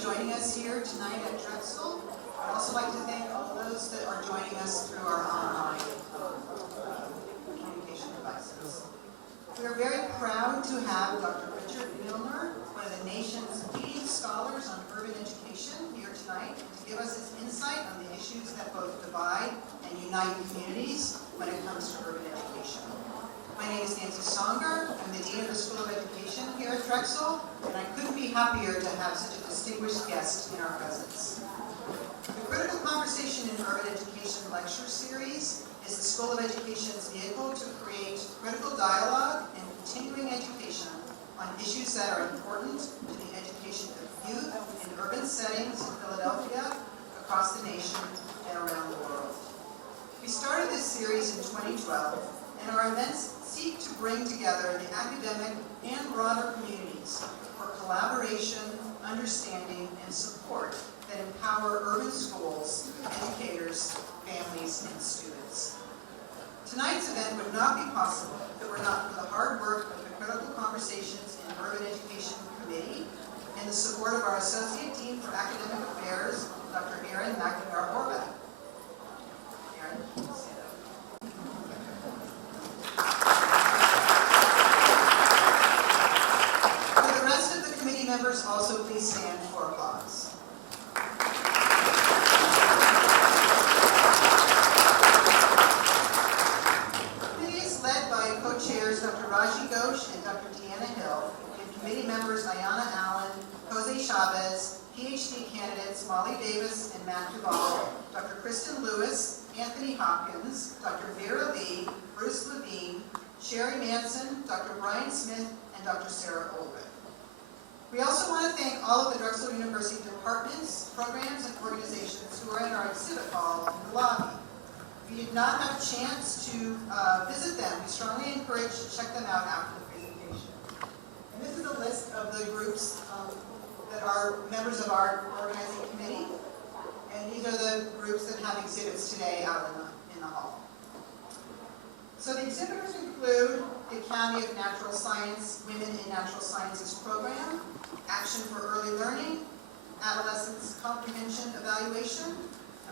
joining us here tonight at Drexel. I'd also like to thank all those that are joining us through our online communication devices. We are very proud to have Dr. Richard Milner, one of the nation's leading scholars on urban education, here tonight to give us his insight on the issues that both divide and unite communities when it comes to urban education. My name is Nancy Songer. I'm the Dean of the School of Education here at Drexel, and I couldn't be happier to have such a distinguished guest in our presence. The Critical Conversation in Urban Education lecture series is the School of Education's vehicle to create critical dialogue and continuing education on issues that are important to the education of youth in urban settings in Philadelphia, across the nation, and around the world. We started this series in 2012, and our events seek to bring together the academic and broader communities for collaboration, understanding, and support that empower urban schools, educators, families, and students. Tonight's event would not be possible if it were not for the hard work of the Critical Conversations in Urban Education Committee and the support of our Associate Dean for Academic Affairs, Dr. Erin McNamara-Horvath. Erin, stand up. For the rest of the committee members, also please stand for applause. And Dr. Deanna Hill, and committee members Ayana Allen, Jose Chavez, PhD candidates Molly Davis and Matt Duvall, Dr. Kristen Lewis, Anthony Hopkins, Dr. Vera Lee, Bruce Levine, Sherry Manson, Dr. Brian Smith, and Dr. Sarah Ulrich. We also want to thank all of the Drexel University departments, programs, and organizations who are in our exhibit hall in the lobby. If you did not have a chance to visit them, we strongly encourage you to check them out after the presentation. And this is a list of the groups that are members of our organizing committee. And these are the groups that have exhibits today out in the hall. So the exhibitors include the Academy of Natural Science Women in Natural Sciences program, Action for Early Learning, Adolescents Comprehension Evaluation,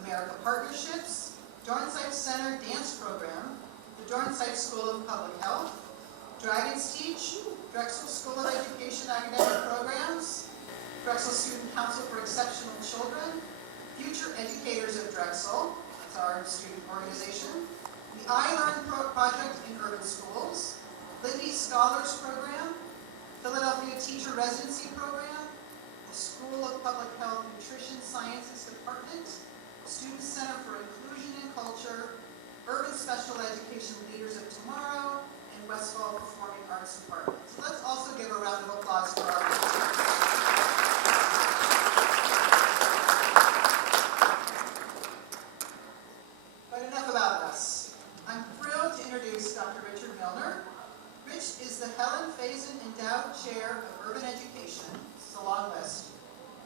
America Partnerships, Dornsife Center Dance Program, the Dornsife School of Public Health, Dragons Teach, Drexel School of Education Academic Programs, Drexel Student Council for Exceptional Children, Future Educators of Drexel, that's our student organization, the iLearn Project in Urban Schools, Lindy Scholars Program, Philadelphia Teacher Residency Program, the School of Public Health Nutrition Sciences Department, Student Center for Inclusion and Culture, Urban Special Education Leaders of Tomorrow, and Westfall Performing Arts Department. So let's also give a round of applause for our teachers. But enough about us. I'm thrilled to introduce Dr. Richard Milner. Rich is the Helen Faison Endowed Chair of Urban Education, it's a long list,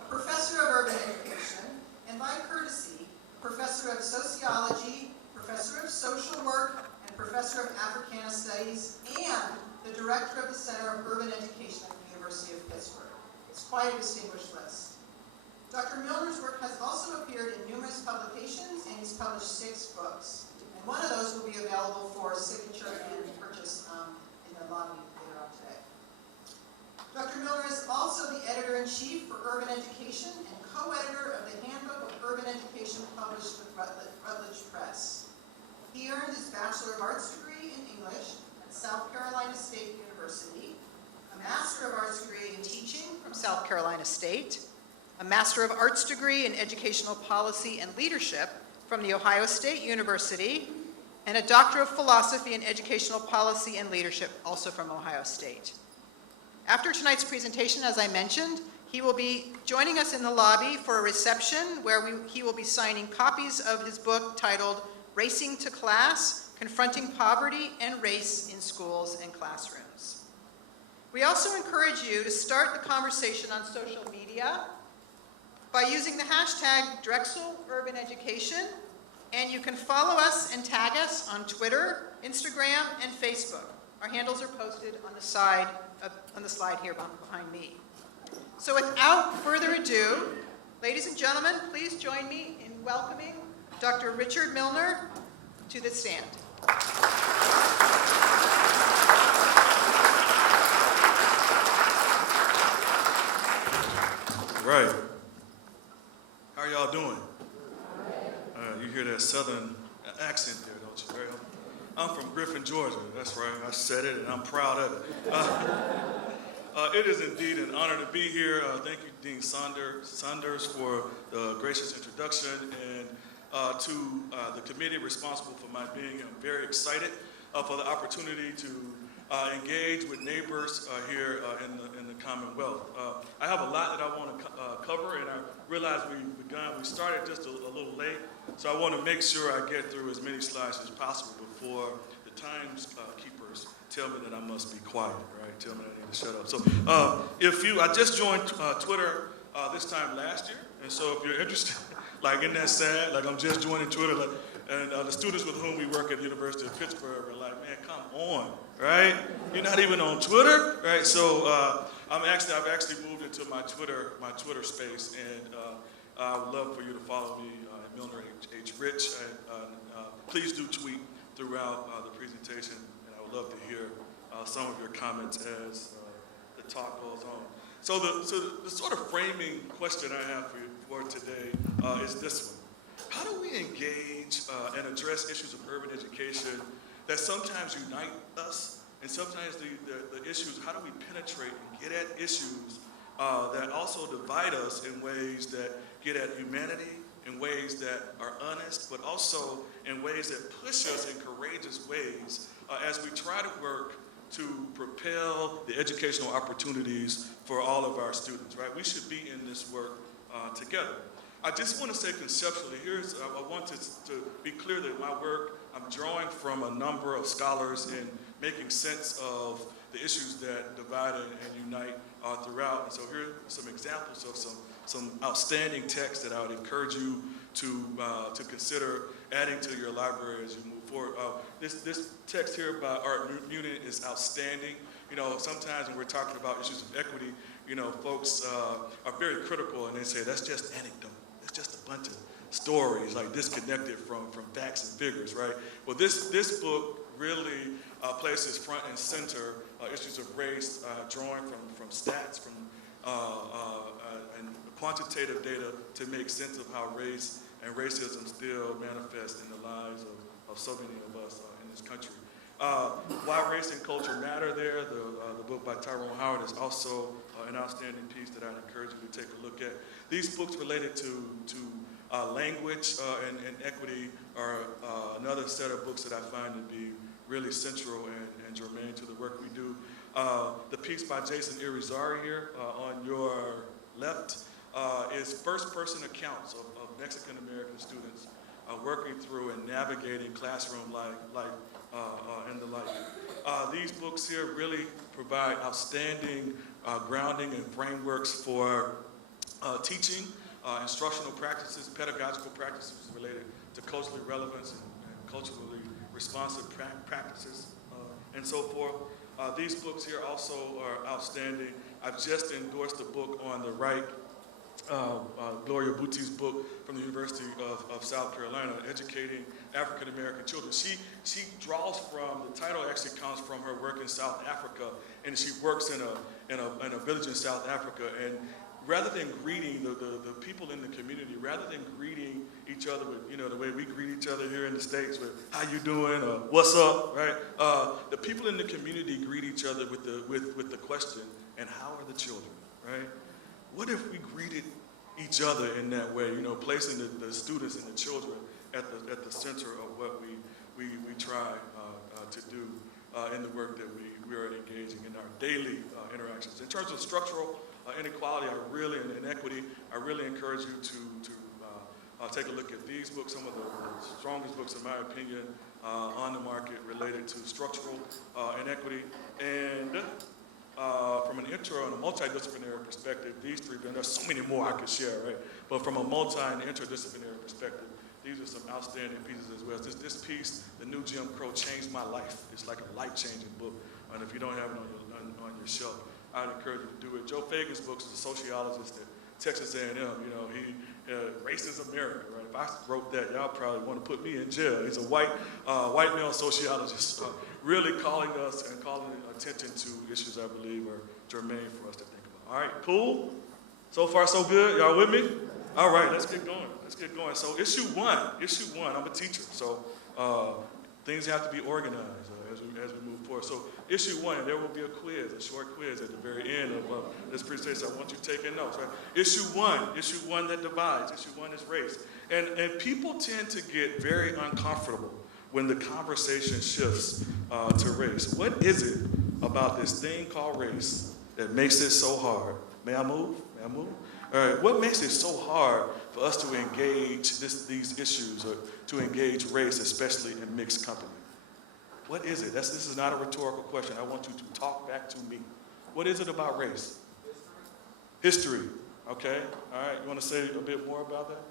a professor of urban education, and by courtesy, Professor of Sociology, Professor of Social Work, and Professor of Africana Studies, and the Director of the Center of Urban Education at the University of Pittsburgh. It's quite a distinguished list. Dr. Milner's work has also appeared in numerous publications, and he's published 6 books. And one of those will be available for signature and purchase in the lobby later on today. Dr. Milner is also the Editor-in-Chief for Urban Education and co-editor of the Handbook of Urban Education published with Routledge Press. He earned his Bachelor of Arts degree in English at South Carolina State University, a Master of Arts degree in Teaching from South Carolina State, a Master of Arts degree in Educational Policy and Leadership from The Ohio State University, and a Doctor of Philosophy in Educational Policy and Leadership, also from Ohio State. After tonight's presentation, as I mentioned, he will be joining us in the lobby for a reception where he will be signing copies of his book titled Racing to Class, Confronting Poverty and Race in Schools and Classrooms. We also encourage you to start the conversation on social media by using the hashtag Drexel Urban Education, and you can follow us and tag us on Twitter, Instagram, and Facebook. Our handles are posted on the slide here behind me. So without further ado, ladies and gentlemen, please join me in welcoming Dr. Richard Milner to the stand. Right. How are y'all doing? You hear that southern accent there, don't you? Right? I'm from Griffin, Georgia. That's right. I said it, and I'm proud of it. It is indeed an honor to be here. Thank you, Dean Saunders, for the gracious introduction, and to the committee responsible for my being. I'm very excited for the opportunity to engage with neighbors here in the Commonwealth. I have a lot that I want to cover, and I realize we started just a little late, so I want to make sure I get through as many slides as possible before the timekeepers tell me that I must be quiet, right? Tell me that I need to shut up. So I just joined Twitter this time last year, and so if you're interested, like, isn't that sad? Like, I'm just joining Twitter, like, and the students with whom we work at the University of Pittsburgh are like, man, come on, right? You're not even on Twitter, right? So I've actually moved into my Twitter space, and I would love for you to follow me at Milner H. Rich. Please do tweet throughout the presentation, and I would love to hear some of your comments as the talk goes on. So the sort of framing question I have for today is this one. How do we engage and address issues of urban education that sometimes unite us, and sometimes the issues, how do we penetrate and get at issues that also divide us in ways that get at humanity, in ways that are honest, but also in ways that push us in courageous ways as we try to work to propel the educational opportunities for all of our students, right? We should be in this work together. I just want to say conceptually, I want to be clear that my work, I'm drawing from a number of scholars in making sense of the issues that divide and unite throughout. And so here are some examples of some outstanding texts that I would encourage you to consider adding to your library as you move forward. This text here by Art Union is outstanding. You know, sometimes when we're talking about issues of equity, you know, folks are very critical, and they say that's just anecdote. It's just a bunch of stories, like, disconnected from facts and figures, right? Well, this book really places front and center issues of race, drawing from stats, from and quantitative data to make sense of how race and racism still manifest in the lives of so many of us in this country. Why Race and Culture Matter there, the book by Tyrone Howard, is also an outstanding piece that I'd encourage you to take a look at. These books related to language and equity are another set of books that I find to be really central and germane to the work we do. The piece by Jason Irizarry here on your left is first-person accounts of Mexican-American students working through and navigating classroom life and the like. These books here really provide outstanding grounding and frameworks for teaching, instructional practices, pedagogical practices related to culturally relevant and culturally responsive practices, and so forth. These books here also are outstanding. I've just endorsed a book on the right, Gloria Bouti's book from the University of South Carolina, Educating African American Children. She draws from, the title actually comes from her work in South Africa, and she works in a village in South Africa. And rather than greeting the people in the community, rather than greeting each other with, you know, the way we greet each other here in the States with "How you doing?" or "What's up?" right? The people in the community greet each other with the question, "And how are the children?" right? What if we greeted each other in that way? You know, placing the students and the children at the center of what we try to do in the work that we are engaging in our daily interactions. In terms of structural inequality, and inequity, I really encourage you to take a look at these books, some of the strongest books, in my opinion, on the market related to structural inequity. And from an intro and a multidisciplinary perspective, these three, and there's so many more I could share, right? But from a multi and interdisciplinary perspective, these are some outstanding pieces as well. This piece, The New Jim Crow, changed my life. It's like a life-changing book. And if you don't have it on your shelf, I'd encourage you to do it. Joe Fagan's books is a sociologist at Texas A&M. You know, race is a mirror, right? If I wrote that, y'all probably want to put me in jail. He's a white male sociologist, really calling us and calling attention to issues I believe are germane for us to think about. All right, cool? So far, so good? Y'all with me? All right, let's get going. Let's get going. So issue one, I'm a teacher, so things have to be organized as we move forward. So issue one, there will be a quiz, a short quiz at the very end of this presentation. I want you taking notes, right? Issue one that divides. Issue one is race. And people tend to get very uncomfortable when the conversation shifts to race. What is it about this thing called race that makes it so hard? May I move? All right, what makes it so hard for us to engage these issues, or to engage race, especially in mixed company? What is it? This is not a rhetorical question. I want you to talk back to me. What is it about race? History. Okay. All right. You want to say a bit more about that?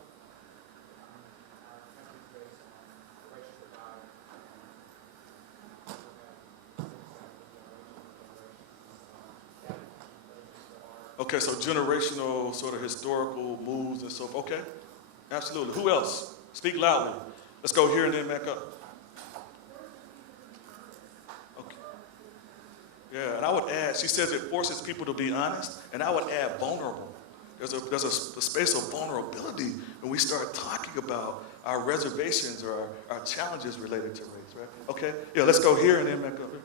Okay, so generational sort of historical moves and so forth. Okay, absolutely. Who else? Speak loudly. Let's go here and then back up. Okay. Yeah, and I would add, she says it forces people to be honest, and I would add vulnerable. There's a space of vulnerability when we start talking about our reservations or our challenges related to race, right? Okay, yeah, let's go here and then back up here.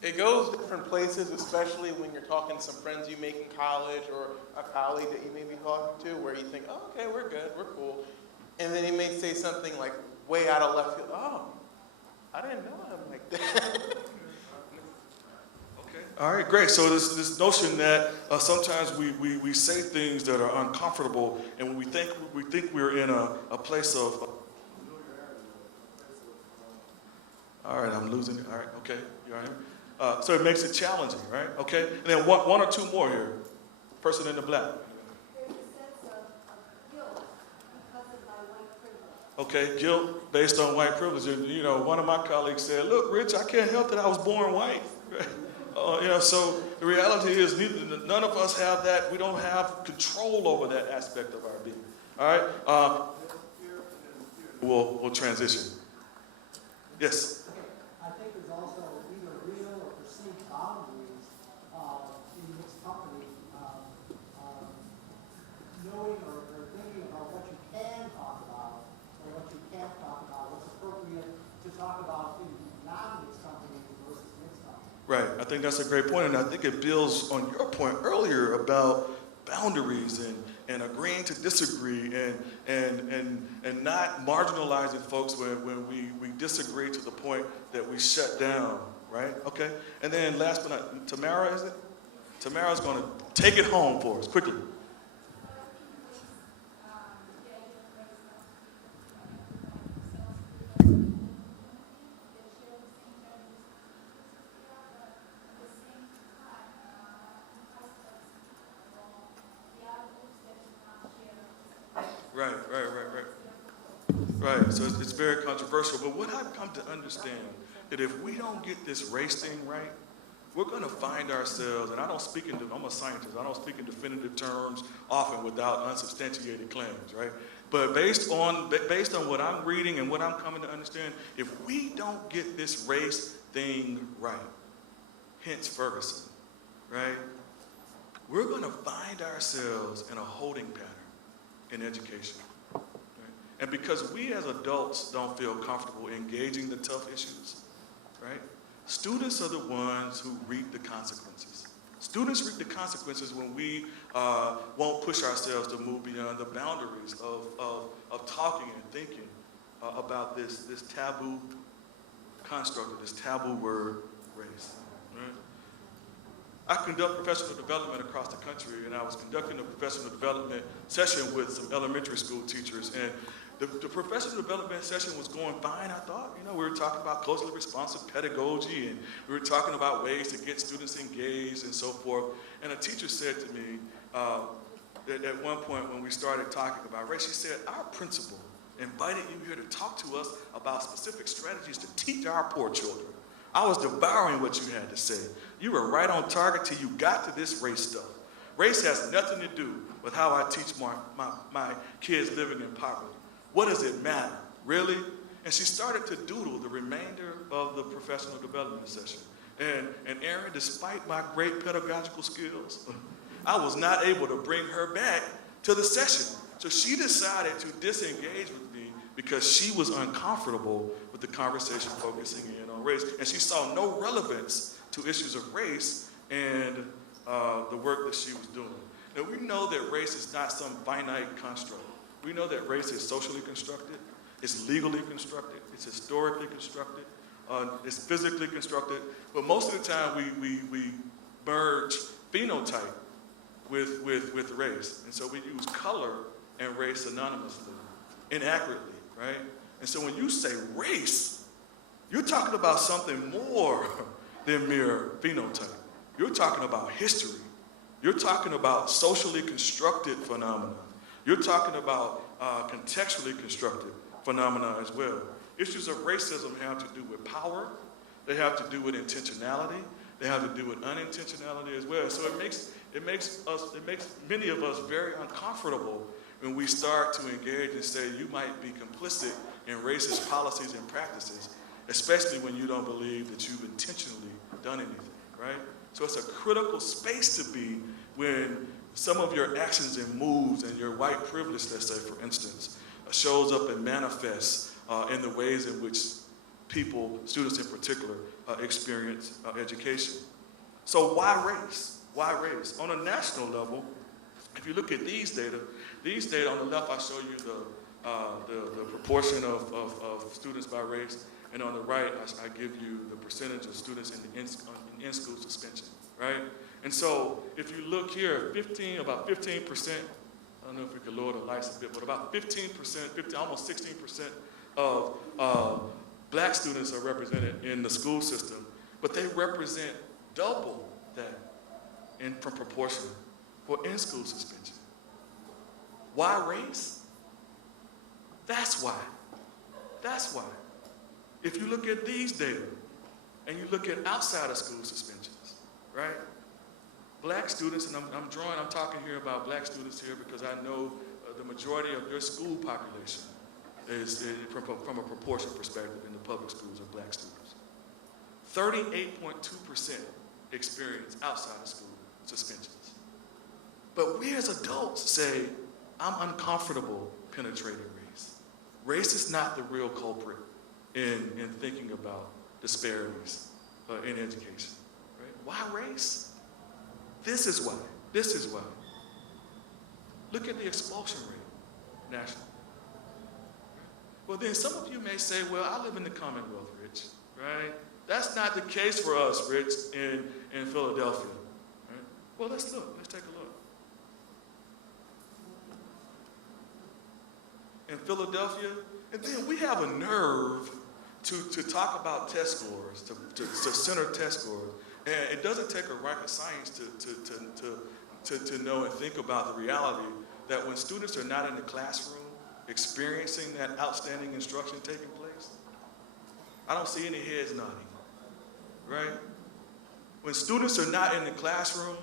It goes different places, especially when you're talking to some friends you make in college or a colleague that you may be talking to, where you think, oh, okay, we're good, we're cool. And then he may say something like way out of left field. Oh, I didn't know him like that. Okay, all right, great. So this notion that sometimes we say things that are uncomfortable, and when we think we're in a place of all right, I'm losing it. All right, okay, you all right? So it makes it challenging, right? Okay, and then one or two more here. Person in the black. There's a sense of guilt because of my white privilege. Okay, guilt based on white privilege. And, you know, one of my colleagues said, "Look, Rich, I can't help that I was born white." You know, so the reality is, none of us have that. We don't have control over that aspect of our being. All right, we'll transition. Yes. I think there's also either real or perceived boundaries in mixed company, knowing or thinking about what you can talk about or what you can't talk about, what's appropriate to talk about in non-mixed companies versus mixed companies. Right. I think that's a great point, and I think it builds on your point earlier about boundaries and agreeing to disagree and not marginalizing folks when we disagree to the point that we shut down, right? Okay. And then last but not, Tamara, is it? Tamara's going to take it home for us quickly. Right, so it's very controversial, but what I've come to understand, that if we don't get this race thing right, we're going to find ourselves, and I'm a scientist, I don't speak in definitive terms often without unsubstantiated claims, right? But based on what I'm reading and what I'm coming to understand, if we don't get this race thing right, hence Ferguson, right, we're going to find ourselves in a holding pattern in education. And because we as adults don't feel comfortable engaging the tough issues, right? Students are the ones who reap the consequences. Students reap the consequences when we won't push ourselves to move beyond the boundaries of talking and thinking about this taboo construct, or this taboo word, race, right? I conduct professional development across the country, and I was conducting a professional development session with some elementary school teachers, and the professional development session was going fine, I thought. You know, we were talking about culturally responsive pedagogy, and we were talking about ways to get students engaged and so forth. And a teacher said to me at one point when we started talking about race, she said, "Our principal invited you here to talk to us about specific strategies to teach our poor children. I was devouring what you had to say. You were right on target till you got to this race stuff. Race has nothing to do with how I teach my kids living in poverty. What does it matter, really? And she started to doodle the remainder of the professional development session. And Erin, despite my great pedagogical skills, I was not able to bring her back to the session. So she decided to disengage with me because she was uncomfortable with the conversation focusing in on race. And she saw no relevance to issues of race and the work that she was doing. Now we know that race is not some finite construct. We know that race is socially constructed, it's legally constructed, it's historically constructed, it's physically constructed, but most of the time we merge phenotype with race. And so we use color and race synonymously, inaccurately, right? And so when you say race, you're talking about something more than mere phenotype. You're talking about history. You're talking about socially constructed phenomena. You're talking about contextually constructed phenomena as well. Issues of racism have to do with power. They have to do with intentionality. They have to do with unintentionality as well. So it makes many of us very uncomfortable when we start to engage and say you might be complicit in racist policies and practices, especially when you don't believe that you've intentionally done anything, right? So it's a critical space to be when some of your actions and moves and your white privilege, let's say for instance, shows up and manifests in the ways in which people, students in particular, experience education. So why race? Why race? On a national level, if you look at these data on the left, I show you the proportion of students by race, and on the right, I give you the percentage of students in in-school suspension, right? And so if you look here, about 15%, I don't know if we could lower the lights a bit, but about 15%, almost 16% of black students are represented in the school system, but they represent double that in proportion for in-school suspension. Why race? That's why. That's why. If you look at these data and you look at outside of school suspensions, right? Black students, and I'm talking here about black students here because I know the majority of your school population is from a proportion perspective in the public schools of black students. 38.2% experience outside of school suspensions. But we as adults say, I'm uncomfortable penetrating race. Race is not the real culprit in thinking about disparities in education. Right? Why race? This is why. This is why. Look at the expulsion rate nationally. Well, then some of you may say, well, I live in the Commonwealth, Rich, right? That's not the case for us, Rich, in Philadelphia. Right? Well, let's look. Let's take a look. In Philadelphia, and then we have a nerve to talk about test scores, to center test scores. And it doesn't take a rocket science to know and think about the reality that when students are not in the classroom experiencing that outstanding instruction taking place, I don't see any heads nodding, right? When students are not in the classroom,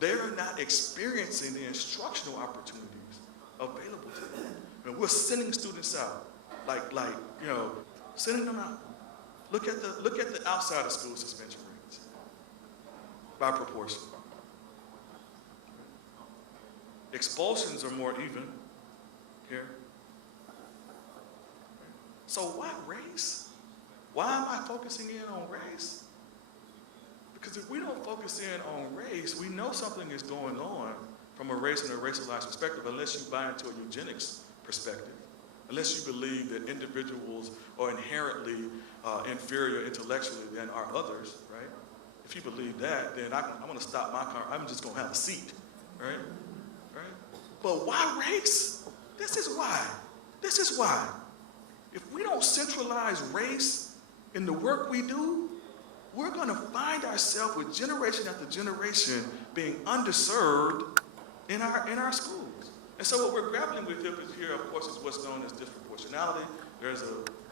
they're not experiencing the instructional opportunities available to them. And we're sending students out, sending them out. Look at the outside of school suspension rates by proportion. Expulsions are more even here. So why race? Why am I focusing in on race? Because if we don't focus in on race, we know something is going on from a race and a racialized perspective unless you buy into a eugenics perspective, unless you believe that individuals are inherently inferior intellectually than are others, right? If you believe that, then I'm going to stop my car. I'm just going to have a seat, right? Right? But why race? This is why. This is why. If we don't centralize race in the work we do, we're going to find ourselves with generation after generation being underserved in our schools. And so what we're grappling with here, of course, is what's known as disproportionality. There's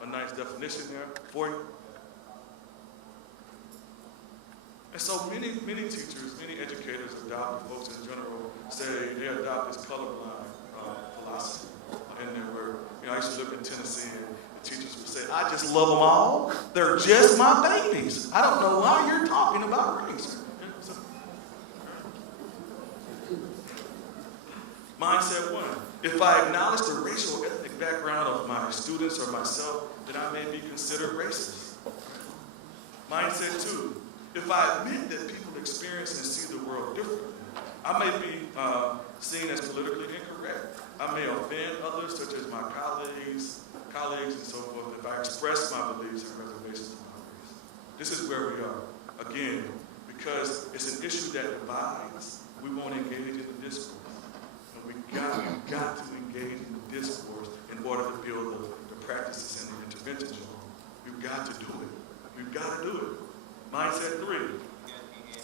a nice definition there for you. And so many teachers, many educators adopt, folks in general say they adopt this colorblind philosophy in there where, I used to live in Tennessee and the teachers would say, I just love them all. They're just my babies. I don't know why you're talking about race. Mindset one, if I acknowledge the racial ethnic background of my students or myself, then I may be considered racist. Mindset two, if I admit that people experience and see the world differently, I may be seen as politically incorrect. I may offend others, such as my colleagues and so forth, if I express my beliefs and reservations about race. This is where we are. Again, because it's an issue that divides, we won't engage in the discourse. And we got to engage in the discourse in order to build the practices and the interventions. We've got to do it. We've got to do it. Mindset three,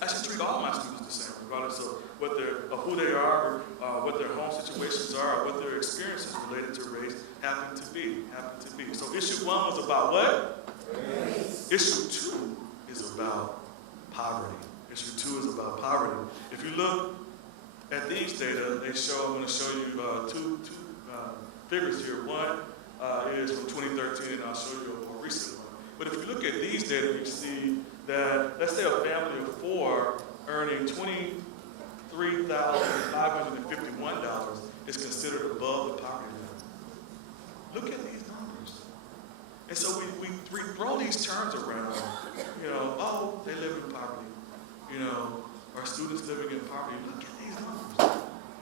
I should treat all my students the same, regardless of who they are, what their home situations are, or what their experiences related to race happen to be. So issue one was about what? Race. Issue two is about poverty. If you look at these data, I'm going to show you two figures here. One is from 2013, and I'll show you a more recent one. But if you look at these data, you see that, let's say a family of four earning $23,551 is considered above the poverty level. Look at these numbers. And so we throw these terms around, oh, they live in poverty. Our students living in poverty. Look at these numbers.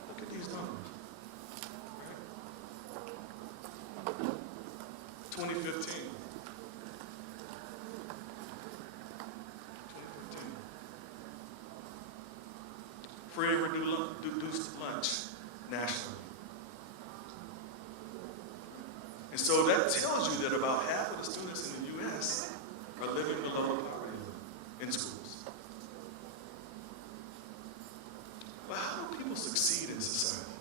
Look at these numbers. Right? 2015. Free and reduced lunch nationally. And so that tells you that about half of the students in the U.S. are living below the poverty level in schools. But how do people succeed in society?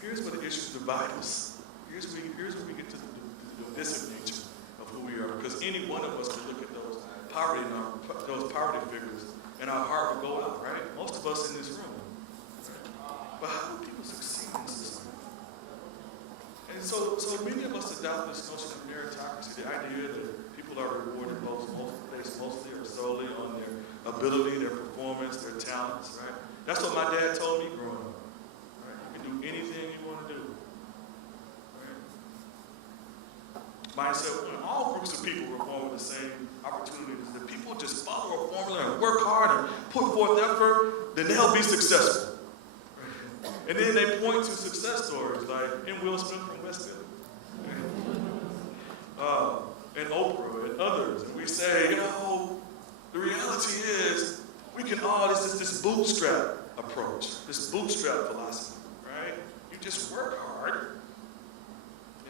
Here's where the issues divide us. Here's where we get to the divisive nature of who we are. Because any one of us can look at those poverty figures, and our heart will go out, right? Most of us in this room. But how do people succeed in society? And so many of us adopt this notion of meritocracy, the idea that people are rewarded based mostly or solely on their ability, their performance, their talents, right? That's what my dad told me growing up. Right? You can do anything you want to do. Right? Mindset one, all groups of people were born with the same opportunities. If people just follow a formula and work hard and put forth effort, then they'll be successful. Right? And then they point to success stories like Will Smith from West Philly. Right? And Oprah and others. And we say, the reality is we can all, this bootstrap approach, this bootstrap philosophy, right? You just work hard.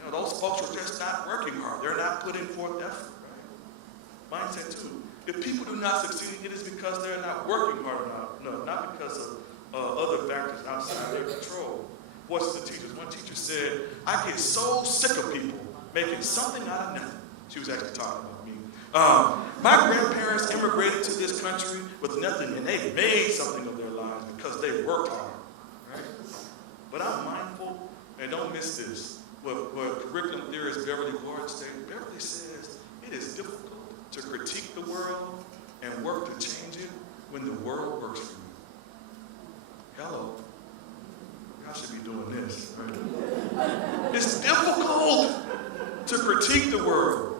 Those folks are just not working hard. They're not putting forth effort, right? Mindset two, if people do not succeed, it is because they're not working hard enough. No, not because of other factors outside their control. What's the teachers? One teacher said, I get so sick of people making something out of nothing. She was actually talking about me. My grandparents immigrated to this country with nothing, and they made something of their lives because they worked hard. Right? But I'm mindful, and don't miss this, what curriculum theorist Beverly Ward stated. Beverly says it is difficult to critique the world and work to change it when the world works for you. Hello. Y'all should be doing this. Right? It's difficult to critique the world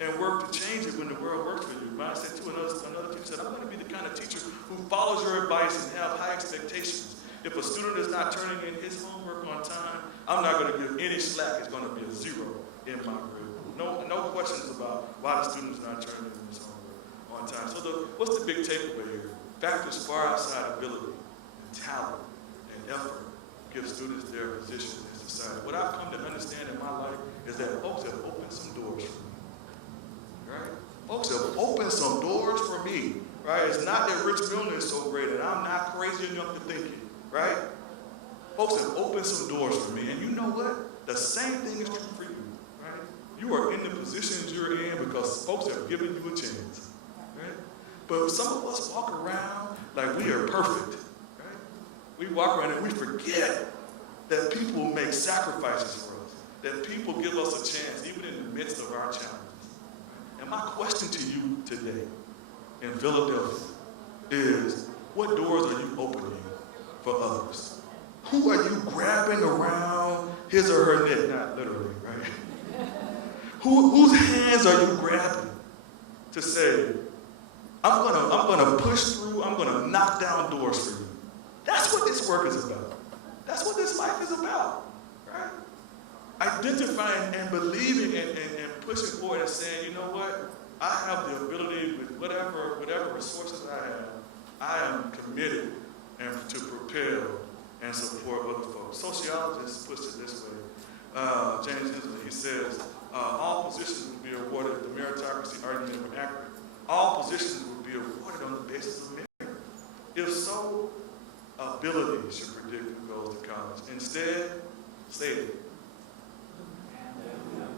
and work to change it when the world works for you. Mindset two, another teacher said, I'm going to be the kind of teacher who follows your advice and have high expectations. If a student is not turning in his homework on time, I'm not going to give any slack. It's going to be a 0 in my grade. No questions about why the student is not turning in his homework on time. So what's the big takeaway here? Factors far outside ability and talent and effort give students their position in society. What I've come to understand in my life is that folks have opened some doors for me. Right? Folks have opened some doors for me. Right? It's not that Rich Milner is so great and I'm not crazy enough to think it. Right? Folks have opened some doors for me. And you know what? The same thing is true for you. Right? You are in the positions you're in because folks have given you a chance. Right? But some of us walk around like we are perfect, right? We walk around and we forget that people make sacrifices for us, that people give us a chance, even in the midst of our challenges. And my question to you today in Philadelphia is, what doors are you opening for others? Who are you grabbing around his or her neck? Not literally, right? Whose hands are you grabbing to say, I'm gonna push through, I'm gonna knock down doors for you? That's what this work is about. That's what this life is about, right? Identifying and believing and pushing forward and saying, you know what? I have the ability with whatever resources I have, I am committed and to propel and support other folks. Sociologists puts it this way. Jennings, he says, all positions will be awarded, the meritocracy argument is accurate. All positions will be awarded on the basis of merit. If so, ability should predict who goes to college. Instead, say it.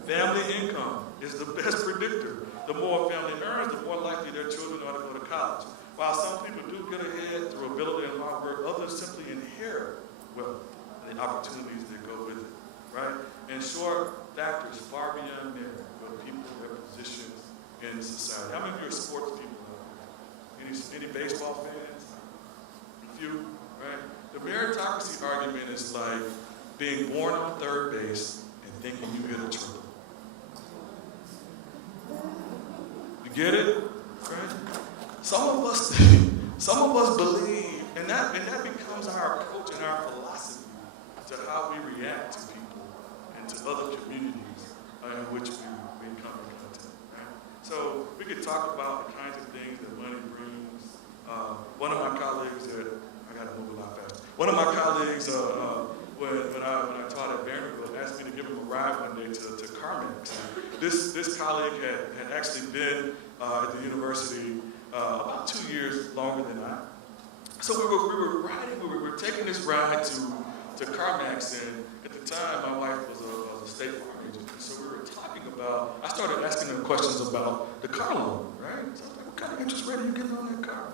Family income is the best predictor. The more a family earns, the more likely their children are to go to college. While some people do get ahead through ability and hard work, others simply inherit wealth and the opportunities that go with it, right? In short, factors far beyond merit, but people in their positions in society. How many of you are sports people out there? Any baseball fans? A few, right? The meritocracy argument is like being born on third base and thinking you get a triple. You get it? Right? Some of us believe, and that becomes our approach and our philosophy to how we react to people and to other communities in which we come in contact. Right? So we could talk about the kinds of things that money brings. One of my colleagues I got to move a lot faster. One of my colleagues, when I taught at Vanderbilt, asked me to give him a ride one day to CarMax. This colleague had actually been at the university about 2 years longer than I. So we were taking this ride to CarMax, and at the time my wife was a state farm agent. So we were talking about, I started asking them questions about the car loan, right? So I was like, what kind of interest rate are you getting on that car?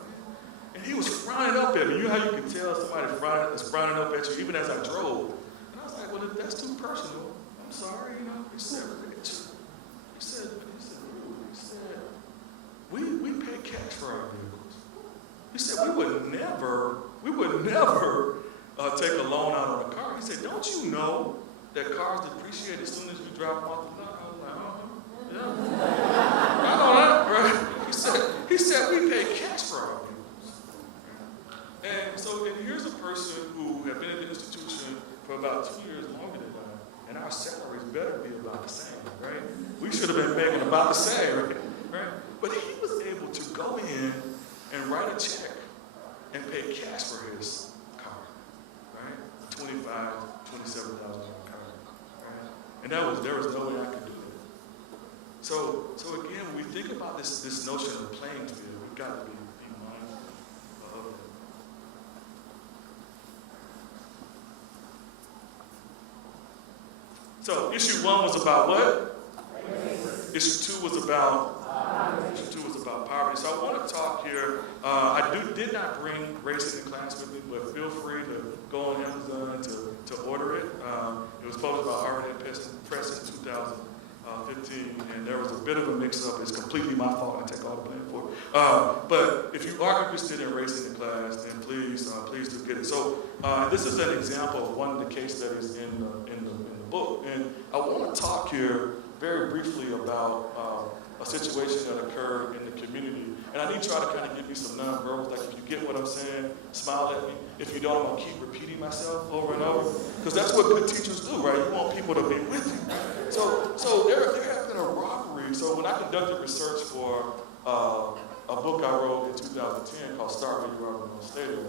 And he was frowning up at me. You know how you can tell somebody is frowning up at you even as I drove? And I was like, well, if that's too personal, I'm sorry, you know. He said, we pay cash for our vehicles. He said, we would never take a loan out on a car. He said, don't you know that cars depreciate as soon as you drive them off the lot? I was like, yeah. I know that, right? He said, we pay cash for our vehicles. And so, and here's a person who had been in the institution for about 2 years longer than I, and our salaries better be about the same, right? We should have been making about the same, right? But he was able to go in and write a check and pay cash for his car, right? $25,000, $27,000 car, right? And there was no way I could do it. So again, when we think about this notion of playing field, we've got to be mindful of it. So issue 1 was about what? Issue 2 was about poverty. So I want to talk here. I did not bring Race in the class with me, but feel free to go on Amazon to order it. It was published by Irvine Press in 2015, and there was a bit of a mix-up. It's completely my fault. I take all the blame for it. But if you are interested in Race in the class, then please do get it. So this is an example of one of the case studies in the book, and I want to talk here very briefly about a situation that occurred in the community. And I need y'all to kind of give me some nonverbals, like if you get what I'm saying, smile at me. If you don't, I'm gonna keep repeating myself over and over, because that's what good teachers do, right? You want people to be with you. So there has been a robbery. So when I conducted research for a book I wrote in 2010 called Start Where You Are, But Don't Stay There,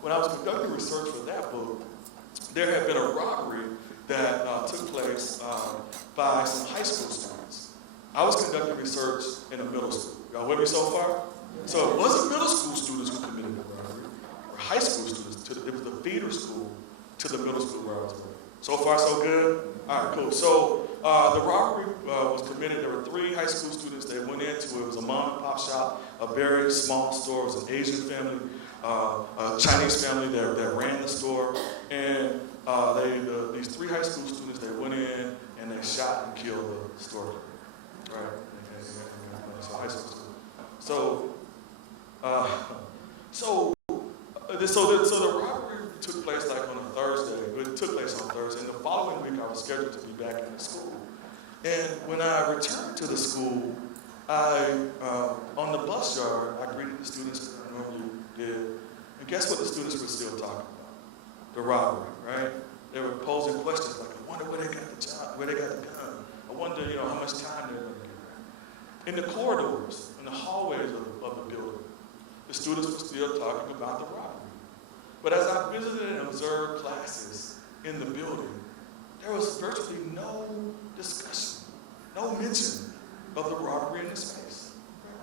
when I was conducting research for that book, there had been a robbery that took place by some high school students. I was conducting research in a middle school. Y'all with me so far? So it wasn't middle school students who committed the robbery, or high school students. It was the feeder school to the middle school where I was going. So far, so good? All right, cool. So The robbery was committed. There were 3 high school students that went into it. It was a mom and pop shop, a very small store. It was an Asian family, a Chinese family that ran the store. And these 3 high school students, they went in and they shot and killed the store. Right? So high school students. So the robbery took place like on a Thursday. It took place on Thursday. And the following week, I was scheduled to be back in the school. And when I returned to the school, on the bus yard, I greeted the students as I normally did. And guess what the students were still talking about? The robbery, right? They were posing questions like, I wonder where they got the job, where they got the gun. I wonder, how much time they're going to get. In the corridors, in the hallways of the building, the students were still talking about the robbery. But as I visited and observed classes in the building, there was virtually no discussion, no mention of the robbery in the space.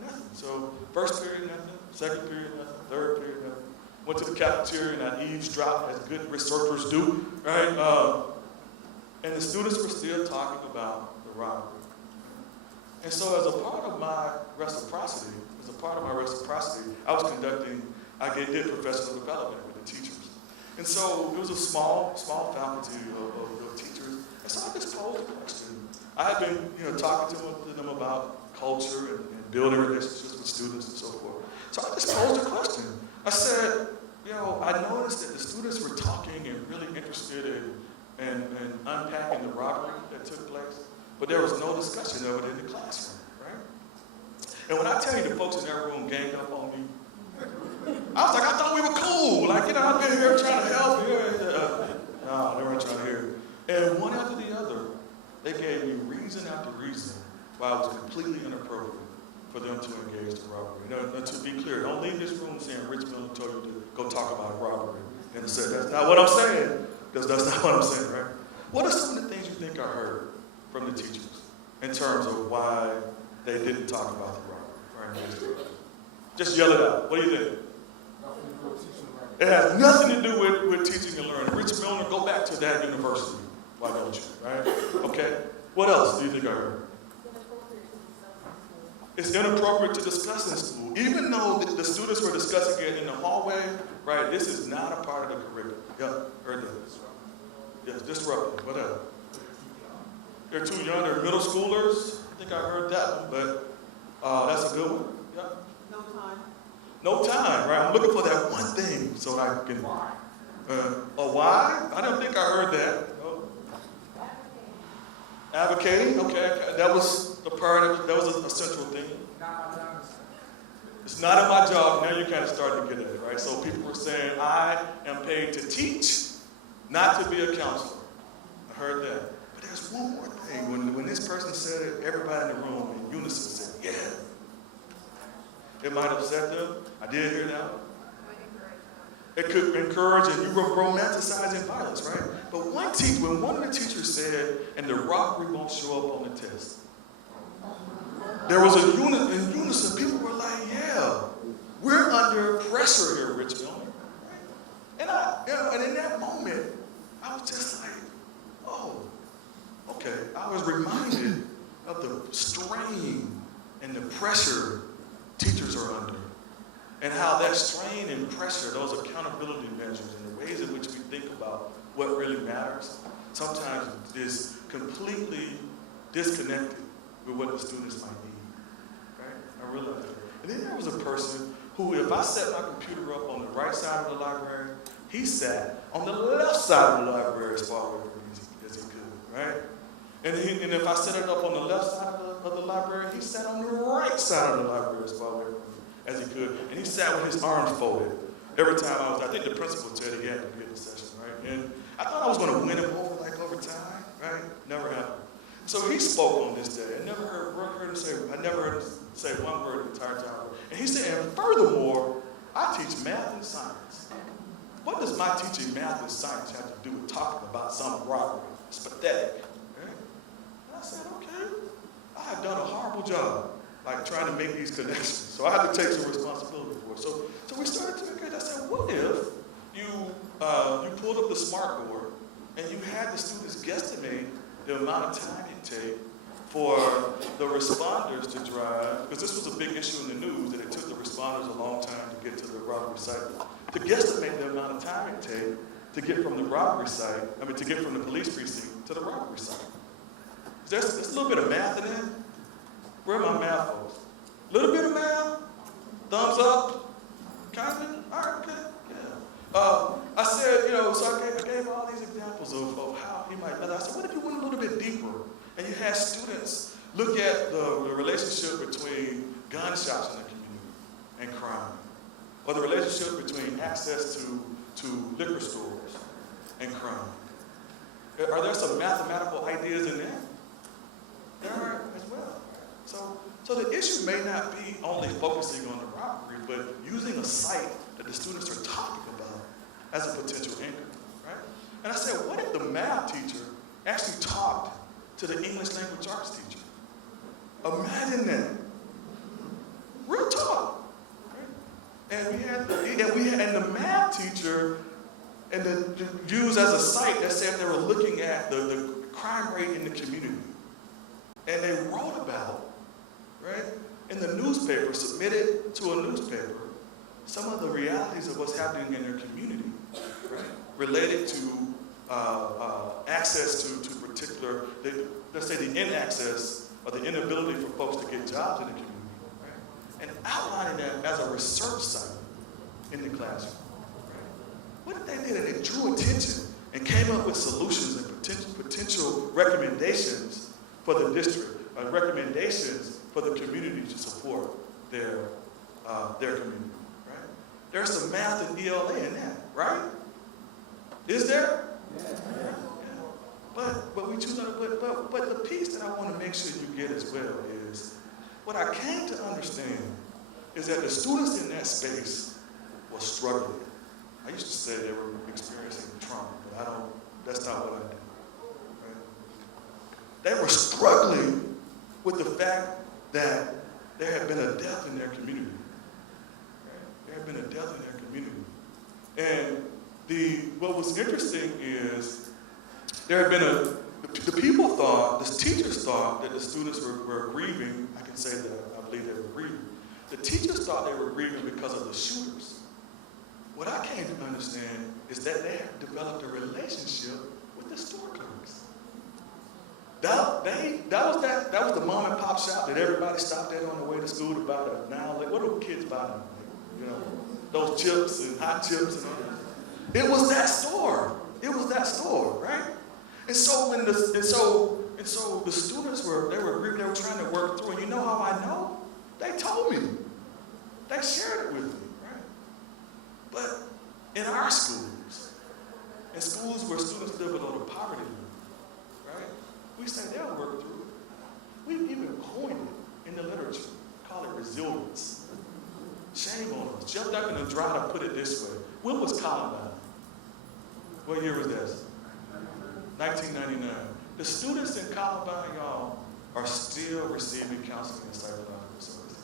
Nothing. So first period, nothing. Second period, nothing. Third period, nothing. Went to the cafeteria and I eavesdropped, as good researchers do, right? And the students were still talking about the robbery. And so as a part of my reciprocity, I did professional development with the teachers. And so it was a small faculty of teachers. And so I just posed a question. I had been, talking to them about culture and building relationships with students and so forth. So I just posed a question. I said, I noticed that the students were talking and really interested in unpacking the robbery that took place, but there was no discussion of it in the classroom, right? And when I tell you the folks in that room ganged up on me, I was like, I thought we were cool. Like, I've been here trying to help you. No, they weren't trying to hear it. And one after the other, they gave me reason after reason why it was completely inappropriate for them to engage in robbery. Now, to be clear, don't leave this room saying Rich Milner told you to go talk about robbery. And say, that's not what I'm saying. That's not what I'm saying, right? What are some of the things you think I heard from the teachers in terms of why they didn't talk about the robbery? Right? Just yell it out. What do you think? It has nothing to do with teaching and learning. Rich Milner, go back to that university. Why don't you, right? Okay. What else do you think I heard? It's inappropriate to discuss in school. Even though the students were discussing it in the hallway, right, this is not a part of the curriculum. Yeah, heard that. Yes, disruptive, whatever. They're too young, they're middle schoolers. I think I heard that one, but that's a good one. Yeah. No time, right? I'm looking for that one thing so that I can. Why? I don't think I heard that. No. Advocating, okay. That was the part. That was a central thing. It's not in my job. Now you're kind of starting to get at it, right? So people were saying, I am paid to teach, not to be a counselor. I heard that. But there's one more thing. When this person said it, everybody in the room in unison said, yeah. It might upset them. I did hear that. It could encourage, and you were romanticizing violence, right? But when one of the teachers said, and the robbery won't show up on the test, there was in unison, people were like, yeah, we're under pressure here, Rich Milner. And and in that moment, I was just like, oh, okay. I was reminded of the strain and the pressure teachers are under, and how that strain and pressure, those accountability measures, and the ways in which we think about what really matters, sometimes is completely disconnected with what the students might need, right? I realized that. And then there was a person who, if I set my computer up on the right side of the library, he sat on the left side of the library as far away from me as he could, right? And if I set it up on the left side of the library, he sat on the right side of the library as far away from me as he could. And he sat with his arms folded. Every time I think the principal said he had to be in the session, right? And I thought I was going to win him over over time, right? Never happened. So he spoke on this day. I never heard him say one word the entire time. And he said, and furthermore, I teach math and science. What does my teaching math and science have to do with talking about some robbery? It's pathetic. I said, okay, I have done a horrible job, like trying to make these connections. So I had to take some responsibility for it. So we started to make it. I said, what if you pulled up the smart board and you had the students guesstimate the amount of time it take for the responders to drive, because this was a big issue in the news, that it took the responders a long time to get to the robbery site, to guesstimate the amount of time it take to get from the robbery site, to get from the police precinct to the robbery site. There's a little bit of math in it. Where are my math folks? A little bit of math? Thumbs up? Kind of? All right, okay, yeah. I said, so I gave all these examples of how he might, and I said, what if you went a little bit deeper and you had students look at the relationship between gunshots in the community and crime, or the relationship between access to liquor stores and crime? Are there some mathematical ideas in there? There are as well. So the issue may not be only focusing on the robbery, but using a site that the students are talking about as a potential anchor, right? And I said, what if the math teacher actually talked to the English language arts teacher? Imagine that. Real talk. Right? And the math teacher and used as a site that said they were looking at the crime rate in the community. And they wrote about, right, in the newspaper, submitted to a newspaper, some of the realities of what's happening in their community, right, related to access to particular, let's say the inaccess or the inability for folks to get jobs in the community, right, and outlining that as a research site in the classroom. Right? What if they did? And they drew attention and came up with solutions and potential recommendations for the district, recommendations for the community to support their community, right? There's some math and ELA in that, right? Is there? Yeah. But we choose not to. But the piece that I want to make sure you get as well is what I came to understand is that the students in that space were struggling. I used to say they were experiencing trauma, but that's not what I do. They were struggling with the fact that there had been a death in their community. Right? There had been a death in their community. And what was interesting is there had been the teachers thought that the students were grieving. I can say that, I believe they were grieving. The teachers thought they were grieving because of the shooters. What I came to understand is that they had developed a relationship with the store clerks. That was the mom and pop shop that everybody stopped at on the way to school to buy them. Now, what do kids buy them? Those chips and hot chips and all that. It was that store, right? And so the students were trying to work through. And you know how I know? They told me. They shared it with me, right? But in our schools, in schools where students live below the poverty line, right? We say they'll work through it. We've even coined it in the literature. Call it resilience. Shame on us. Jeff Duncan tried to put it this way. When was Columbine? What year was that? 1999. The students in Columbine, y'all, are still receiving counseling and psychological services.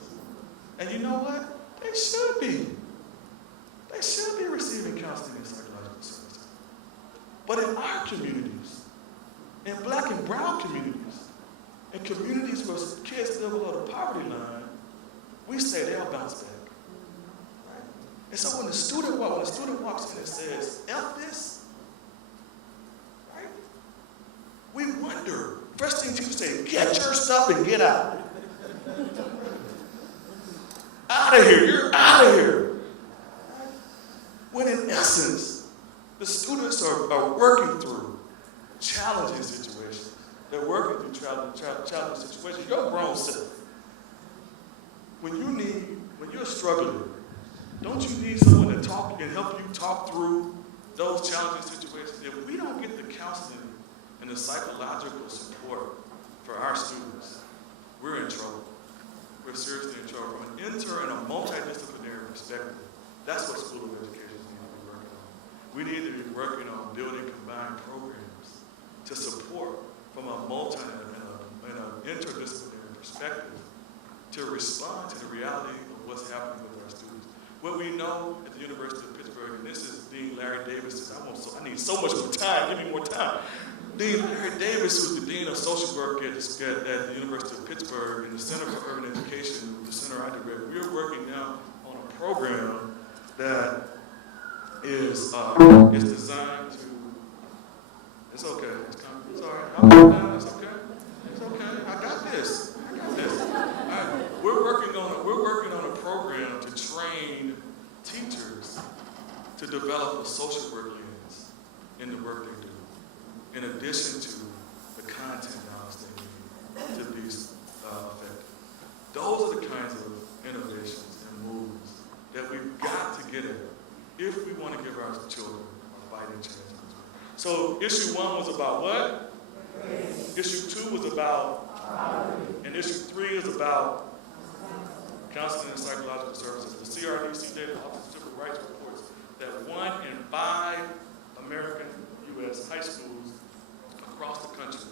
And you know what? They should be. They should be receiving counseling and psychological services. But in our communities, in black and brown communities, in communities where kids live below the poverty line, we say they'll bounce back. Right? And so when the student walks in and says, F this, right? We wonder. First thing you say, get your stuff and get out. Out of here, you're out of here. When in essence, the students are working through challenging situations. They're working through challenging situations. You're grown self. When you're struggling, don't you need someone to talk and help you talk through those challenging situations? If we don't get the counseling and the psychological support for our students, we're in trouble. We're seriously in trouble from an inter and a multidisciplinary perspective. That's what school of education needs to be working on. We need to be working on building combined programs to support from a multi and an interdisciplinary perspective to respond to the reality of what's happening with our students. What we know at the University of Pittsburgh, and this is Dean Larry Davis, I need so much more time, give me more time. Dean Larry Davis, who's the Dean of Social Work at the University of Pittsburgh and the Center for Urban Education, the center I direct, we're working now on a program that is designed to, it's okay, it's all right, I'm done, it's okay, I got this. We're working on a program to train teachers to develop a social work lens in the work they do, in addition to the content knowledge they need to be effective. Those are the kinds of innovations and moves that we've got to get at if we want to give our children a fighting chance. So issue 1 was about what? Race. Issue 2 was about poverty. And issue 3 is about counseling and psychological services. The CRDC data, Office of Civil Rights, reports that 1 in 5 American U.S. high schools across the country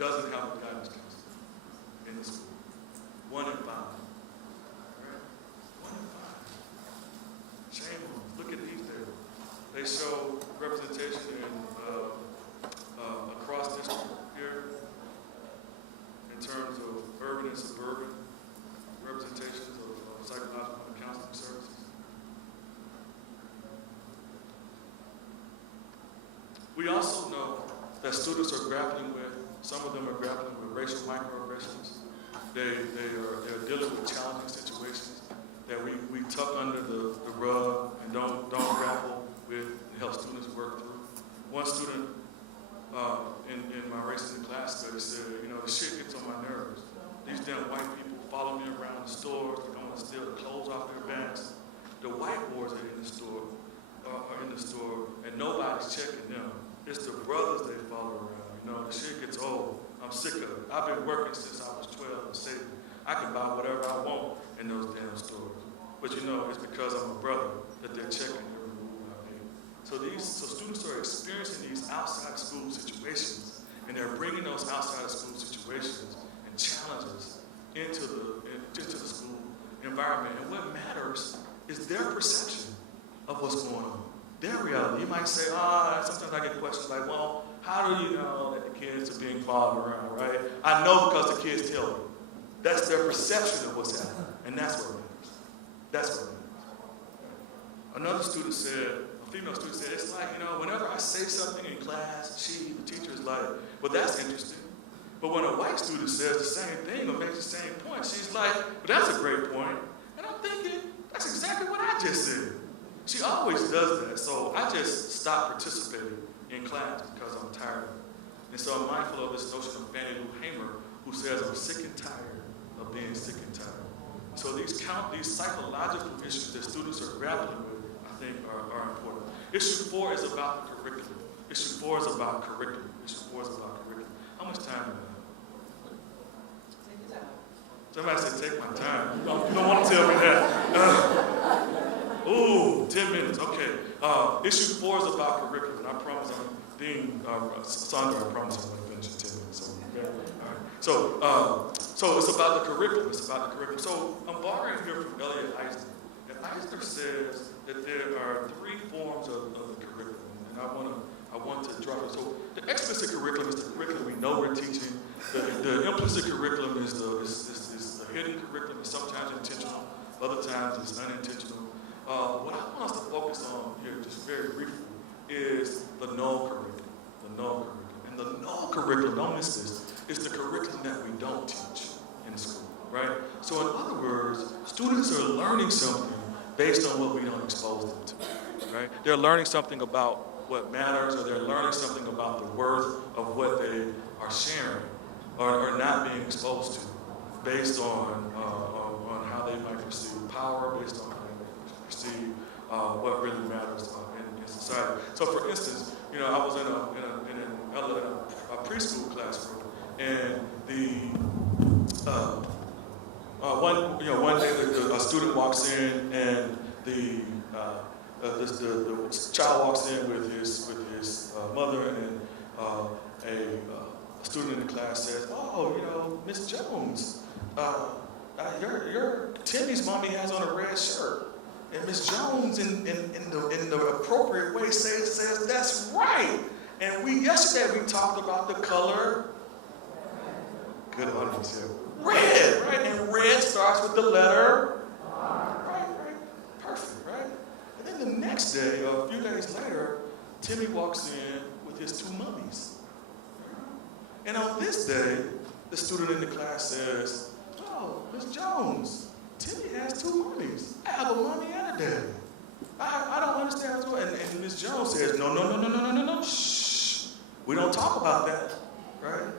doesn't have a guidance counselor in the school. 1 in 5. Right? 1 in 5. Shame on them. Look at these data. They show representation in across district here in terms of urban and suburban representations of psychological and counseling services. We also know that students are grappling with, some of them are grappling with racial microaggressions. They're dealing with challenging situations that we tuck under the rug and don't grapple with and help students work through. One student in my race in the class study said, the shit gets on my nerves. These damn white people follow me around the stores, they want to steal the clothes off their backs. The whiteboards are in the store, and nobody's checking them. It's the brothers they follow around. The shit gets old. I'm sick of it. I've been working since I was 12 and saving. I can buy whatever I want in those damn stores. But it's because I'm a brother that they're checking every move I make. So students are experiencing these outside school situations, and they're bringing those outside school situations and challenges into the school environment. And what matters is their perception of what's going on, their reality. You might say, sometimes I get questions like, well, how do you know that the kids are being followed around, right? I know because the kids tell me. That's their perception of what's happening, and that's what matters. That's what matters. Another student said, a female student said, it's like, whenever I say something in class, the teacher is like, well, that's interesting. But when a white student says the same thing or makes the same point, she's like, well, that's a great point. And I'm thinking, that's exactly what I just said. She always does that, so I just stopped participating in class because I'm tired of it. And so I'm mindful of this notion of Fannie Lou Hamer, who says, I'm sick and tired of being sick and tired. So these psychological issues that students are grappling with, I think, are important. Issue 4 is about the curriculum. Issue 4 is about curriculum. How much time do we have? Take your time. Somebody said, take my time. You don't want to tell me that. 10 minutes, okay. Issue 4 is about curriculum, and I promise Sandra, I promise I'm going to finish in 10 minutes. So, okay. All right. So it's about the curriculum. So I'm borrowing here from Elliot Eisner. And Eisner says that there are 3 forms of the curriculum, and I want to drop it. So the explicit curriculum is the curriculum we know we're teaching. The implicit curriculum is the hidden curriculum. It's sometimes intentional, other times it's unintentional. What I want us to focus on here, just very briefly, is the null curriculum. And the null curriculum, don't miss this, is the curriculum that we don't teach in school, right? So in other words, students are learning something based on what we don't expose them to, right? They're learning something about what matters, or they're learning something about the worth of what they are sharing or not being exposed to, based on how they might perceive power, based on how they might perceive what really matters in society. So, for instance, I was in a preschool classroom, and one day a student walks in, and the child walks in with his mother, and a student in the class says, "Oh, Miss Jones, your Timmy's mommy has on a red shirt." And Miss Jones, in the appropriate way, says that's right. And yesterday we talked about the color, good audience here, red, right? And red starts with the letter R, right? Perfect, right? And then the next day, or a few days later, Timmy walks in with his two mummies. And on this day, the student in the class says, "Oh, Miss Jones, Timmy has two mummies. I have a mummy and a daddy. I don't understand what's going on." And Miss Jones says, No. Shh. We don't talk about that, right?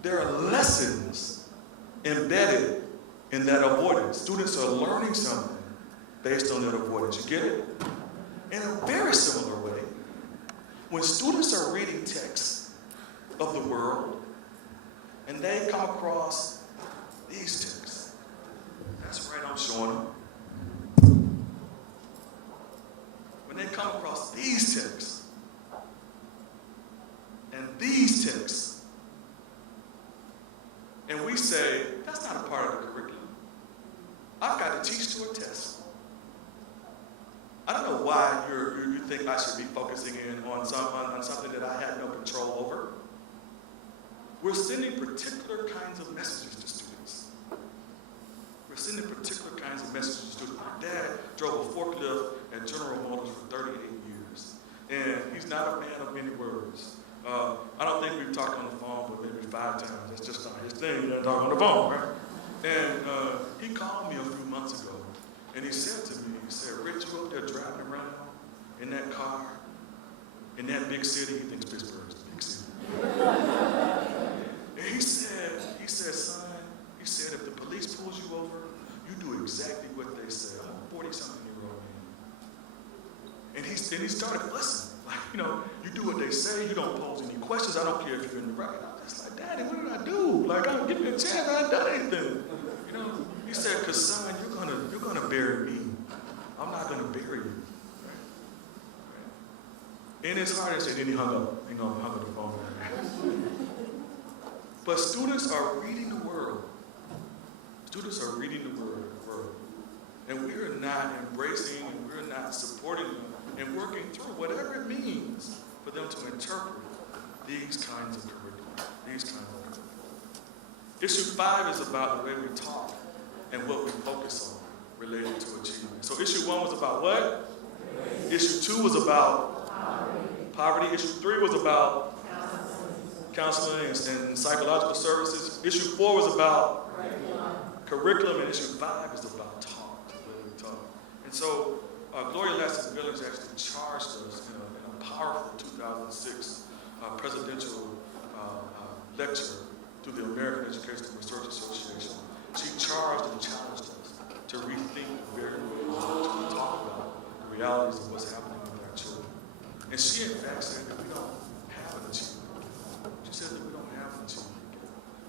There are lessons embedded in that avoidance. Students are learning something based on that avoidance. You get it? In a very similar way, when students are reading texts of the world and they come across these texts, that's right, I'm showing them. When they come across these texts and these texts, and we say, that's not a part of the curriculum. I've got to teach to a test. I don't know why you think I should be focusing in on something that I had no control over. We're sending particular kinds of messages to students. We're sending particular kinds of messages to students. My dad drove a forklift at General Motors for 38 years, and he's not a man of many words. I don't think we've talked on the phone but maybe 5 times. That's just not his thing. He doesn't talk on the phone, right? And he called me a few months ago, and he said to me, he said, "Rich, you up there driving around in that car, in that big city?" He thinks Pittsburgh is a big city. And he said, "Son," he said, "if the police pulls you over, you do exactly what they say." I'm a 40-something-year-old man. And he started fussing. Like, you do what they say, you don't pose any questions, I don't care if you're in the right. I'm just like, "Daddy, what did I do? Like, give me a chance, I ain't done anything." He said, "'Cause son, you're gonna bury me. I'm not gonna bury you." Right? In his heart, he said, then he hung up. He hung up the phone. But students are reading the world. Students are reading the world. And we're not embracing and we're not supporting them and working through whatever it means for them to interpret these kinds of curriculum. Issue 5 is about the way we talk and what we focus on related to achievement. So issue 1 was about what? Issue 2 was about poverty. Issue 3 was about counseling and psychological services. Issue 4 was about curriculum, and issue 5 is about talk, the way we talk. And so Gloria Ladson-Billings actually charged us in a powerful 2006 presidential lecture through the American Educational Research Association. She charged and challenged us to rethink the very way in which we talk about the realities of what's happening with our children. And she, in fact, said that we don't have an achievement. She said that we don't have an achievement.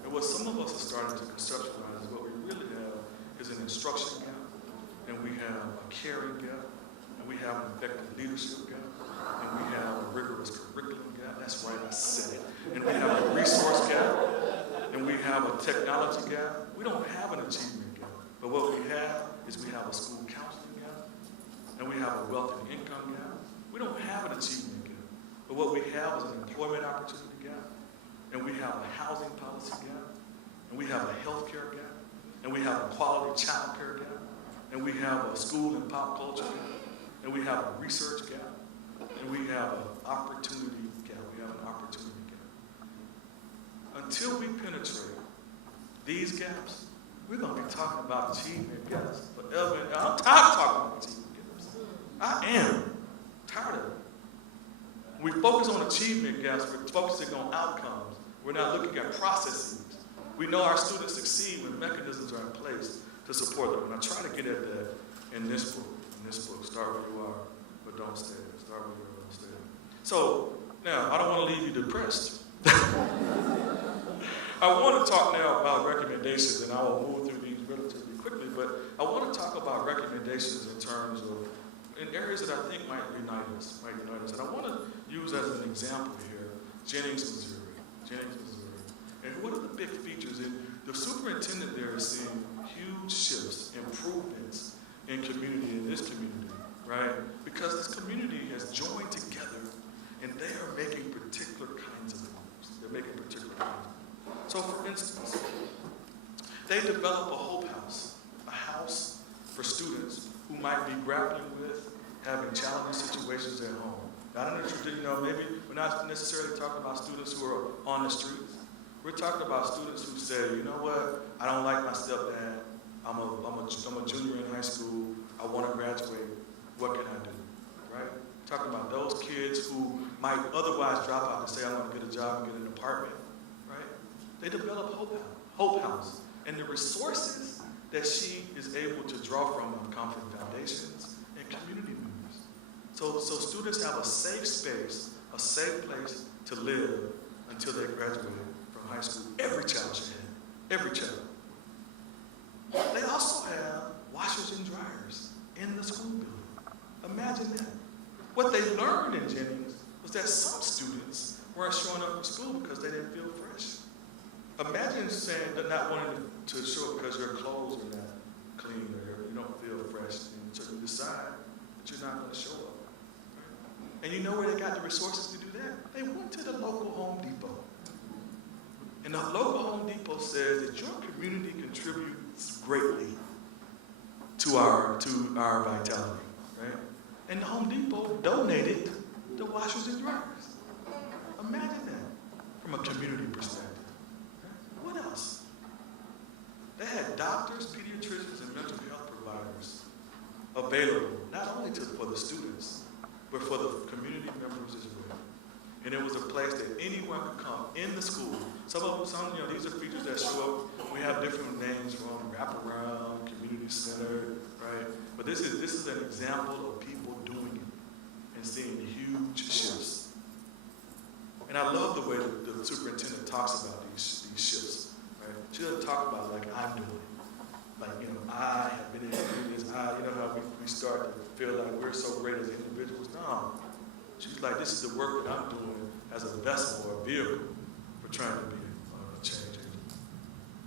And what some of us are starting to conceptualize is what we really have is an instruction gap, and we have a caring gap, and we have an effective leadership gap, and we have a rigorous curriculum gap. That's right, I said it. And we have a resource gap, and we have a technology gap. We don't have an achievement gap. But what we have is we have a school counseling gap, and we have a wealth and income gap. We don't have an achievement gap. But what we have is an employment opportunity gap, and we have a housing policy gap, and we have a healthcare gap, and we have a quality child care gap, and we have a school and pop culture gap, and we have a research gap, and we have an opportunity gap. We have an opportunity gap. Until we penetrate these gaps, we're going to be talking about achievement gaps forever. I'm tired of talking about achievement gaps. I am tired of it. When we focus on achievement gaps, we're focusing on outcomes. We're not looking at processes. We know our students succeed when mechanisms are in place to support them. And I try to get at that in this book. Start where you are, but don't stay there. Start where you are, don't stay there. So, now, I don't want to leave you depressed. I want to talk now about recommendations, and I will move through these relatively quickly, but I want to talk about recommendations in terms of, in areas that I think might unite us. And I want to use as an example here, Jennings, Missouri. And what are the big features? The superintendent there is seeing huge shifts, improvements in this community, right? Because this community has joined together and they are making They develop a hope house, a house for students who might be grappling with having challenging situations at home. Not in the tradition, maybe we're not necessarily talking about students who are on the streets. We're talking about students who say, you know what, I don't like my stepdad. I'm a junior in high school. I want to graduate. What can I do? Right? Talking about those kids who might otherwise drop out and say, I want to get a job and get an apartment. Right? They develop Hope House. And the resources that she is able to draw from come from foundations and community members. So students have a safe space, a safe place to live until they graduate from high school. Every child should have. Every child. They also have washers and dryers in the school building. Imagine that. What they learned in Jennings was that some students weren't showing up for school because they didn't feel fresh. Imagine saying that not wanting to show up because your clothes are not clean or you don't feel fresh, and so you decide that you're not going to show up. Right? And you know where they got the resources to do that? They went to the local Home Depot. And the local Home Depot says that your community contributes greatly to our vitality, right? And the Home Depot donated the washers and dryers. Imagine that from a community perspective. What else? They had doctors, pediatricians, and mental health providers available, not only for the students, but for the community members as well. And it was a place that anyone could come in the school. Some these are features that show up. We have different names from wraparound, community center, right? But this is an example of people doing it and seeing huge shifts. And I love the way the superintendent talks about these shifts, right? She doesn't talk about like I'm doing it. Like, I have been able to do this. How we start to feel like we're so great as individuals. No. She's like, this is the work that I'm doing as a vessel or a vehicle for trying to be a change agent.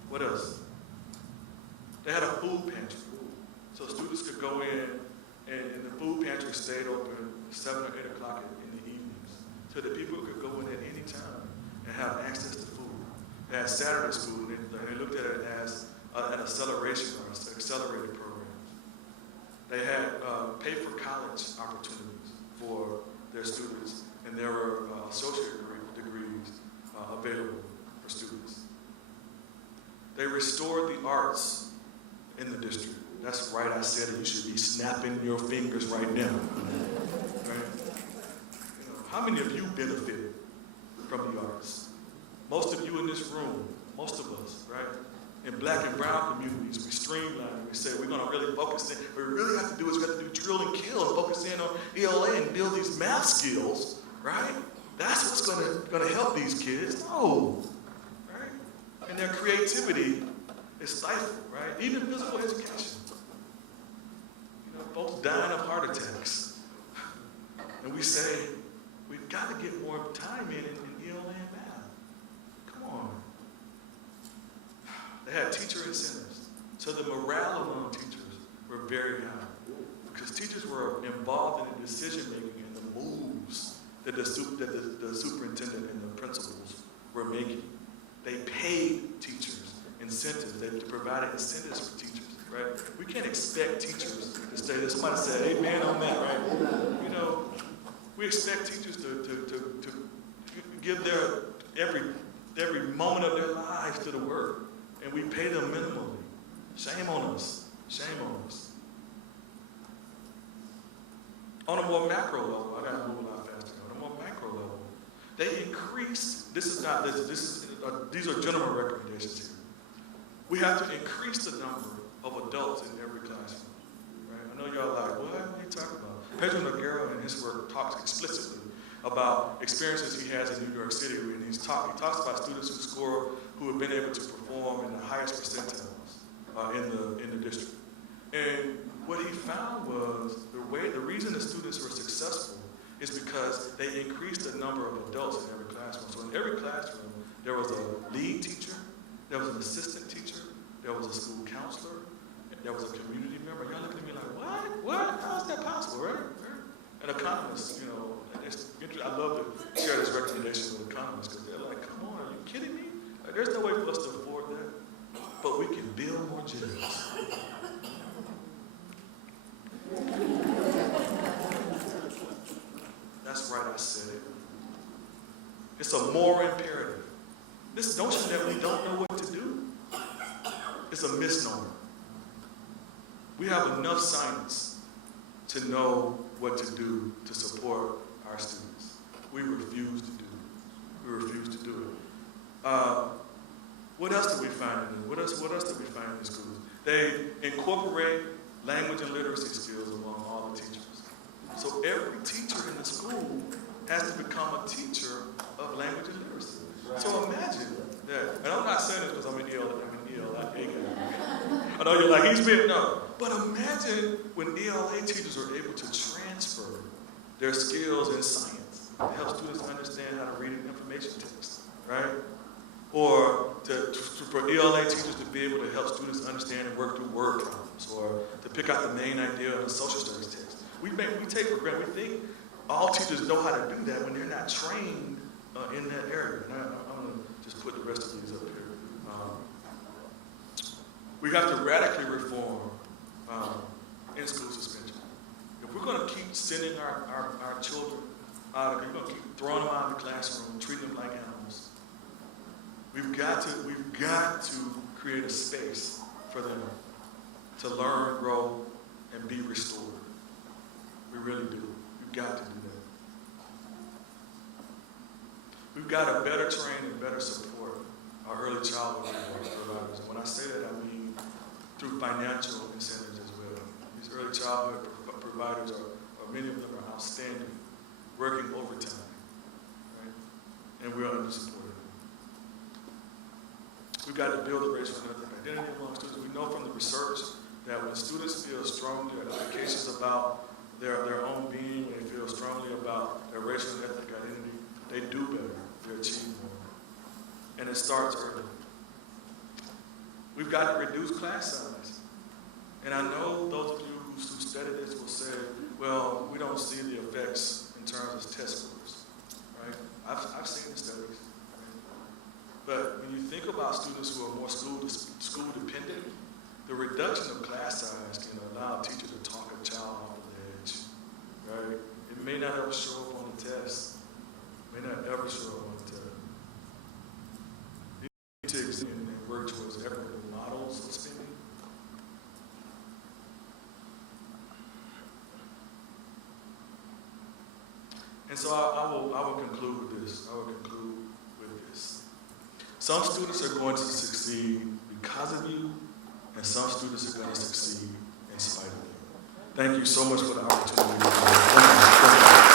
What else? They had a food pantry. So students could go in, and the food pantry stayed open 7 or 8 o'clock in the evenings, so that people could go in at any time and have access to food. They had Saturday school, and they looked at it as an acceleration or an accelerated program. They had pay for college opportunities for their students, and there were associate degrees available for students. They restored the arts in the district. That's right, I said it. You should be snapping your fingers right now. Right? How many of you benefit from the arts? Most of you in this room, most of us, right? In black and brown communities, we streamline. We say we're going to really focus in. What we really have to do is we have to do drill and kill and focus in on ELA and build these math skills, right? That's what's going to help these kids. No, right? And their creativity is stifled, right? Even physical education. Folks dying of heart attacks. And we say, we've got to get more time in ELA and math. Come on. They had teacher incentives. So the morale among teachers were very high. Because teachers were involved in the decision making and the moves that the superintendent and the principals were making. They paid teachers incentives. They provided incentives for teachers. Right? We can't expect teachers to stay there. Somebody said, amen on that, right? We expect teachers to give their every moment of their lives to the work, and we pay them minimally. Shame on us. Shame on us. On a more macro level, I got to move a lot faster. On a more macro level, they increased. These are general recommendations here. We have to increase the number of adults in every classroom. Right? I know y'all like, what are you talking about? Pedro Noguera in his work talks explicitly about experiences he has in New York City, and he talks about students who have been able to perform in the highest percentiles in the district. And what he found was the reason the students were successful is because they increased the number of adults in every classroom. So in every classroom, there was a lead teacher, there was an assistant teacher, there was a school counselor, there was a community member. Y'all looking at me like, what? How is that possible, right? And economists, I love to share this recommendation with economists because they're like, come on, are you kidding me? Like, there's no way for us to afford that. but we can build more jails. That's right, I said it. It's a moral imperative. This notion that we don't know what to do, it's a misnomer. We have enough science to know what to do to support our students. We refuse to do it. We refuse to do it. What else do we find in What else do we find in schools? They incorporate language and literacy skills among all the teachers. So every teacher in the school has to become a teacher of language and literacy. So imagine that, and I'm not saying this because I'm an ELA guy. I know you're like, he's being, no. But imagine when ELA teachers are able to transfer their skills in science to help students understand how to read an information text, right? Or for ELA teachers to be able to help students understand and work through word problems, or to pick out the main idea of a social studies text. We take for granted, we think all teachers know how to do that when they're not trained in that area. And I'm going to just put the rest of these up here. We have to radically reform in-school suspension. If we're going to keep sending our children out, if we're going to keep throwing them out of the classroom, treating them like animals, we've got to create a space for them to learn, grow, and be restored. We really do. We've got to do that. We've got to better train and better support our early childhood providers. When I say that, I mean through financial incentives as well. These early childhood providers are many of them are outstanding, working overtime, right? And we're under-supported. We've got to build a racial and ethnic identity among students. We know from the research that when students feel strongly or applications about their own being, when they feel strongly about their racial and ethnic identity, they do better, they achieve more. And it starts early. We've got to reduce class size. And I know those of you who study this will say, well, we don't see the effects in terms of test scores, right? I've seen the studies. Right? But when you think about students who are more school dependent, the reduction of class size can allow a teacher to talk a child off the edge, right? It may not ever show up on the test. It may not ever show up on the test. You need to examine and work towards equitable models of spending. And so I will conclude with this. Some students are going to succeed because of you, and some students are going to succeed in spite of you. Thank you so much for the opportunity. Thank you.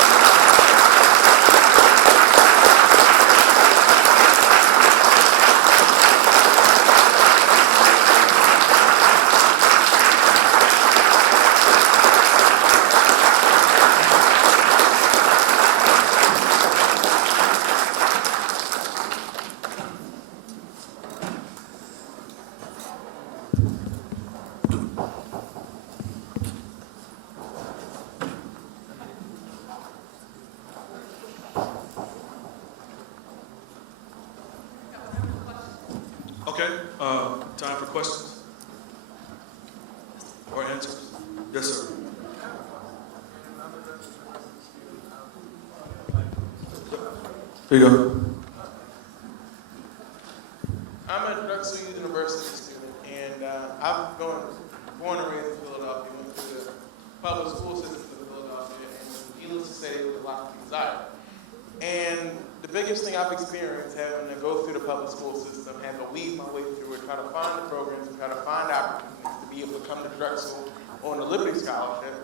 Okay, time for questions or answers? Yes, sir. Here you go. I'm a Drexel University student, and I'm born and raised in Philadelphia, went through the public school system in Philadelphia, and needless to say, there was a lot to desire. And the biggest thing I've experienced having to go through the public school system, having to weed my way through it, try to find the programs, and try to find opportunities to be able to come to Drexel on a Liberty Scholarship,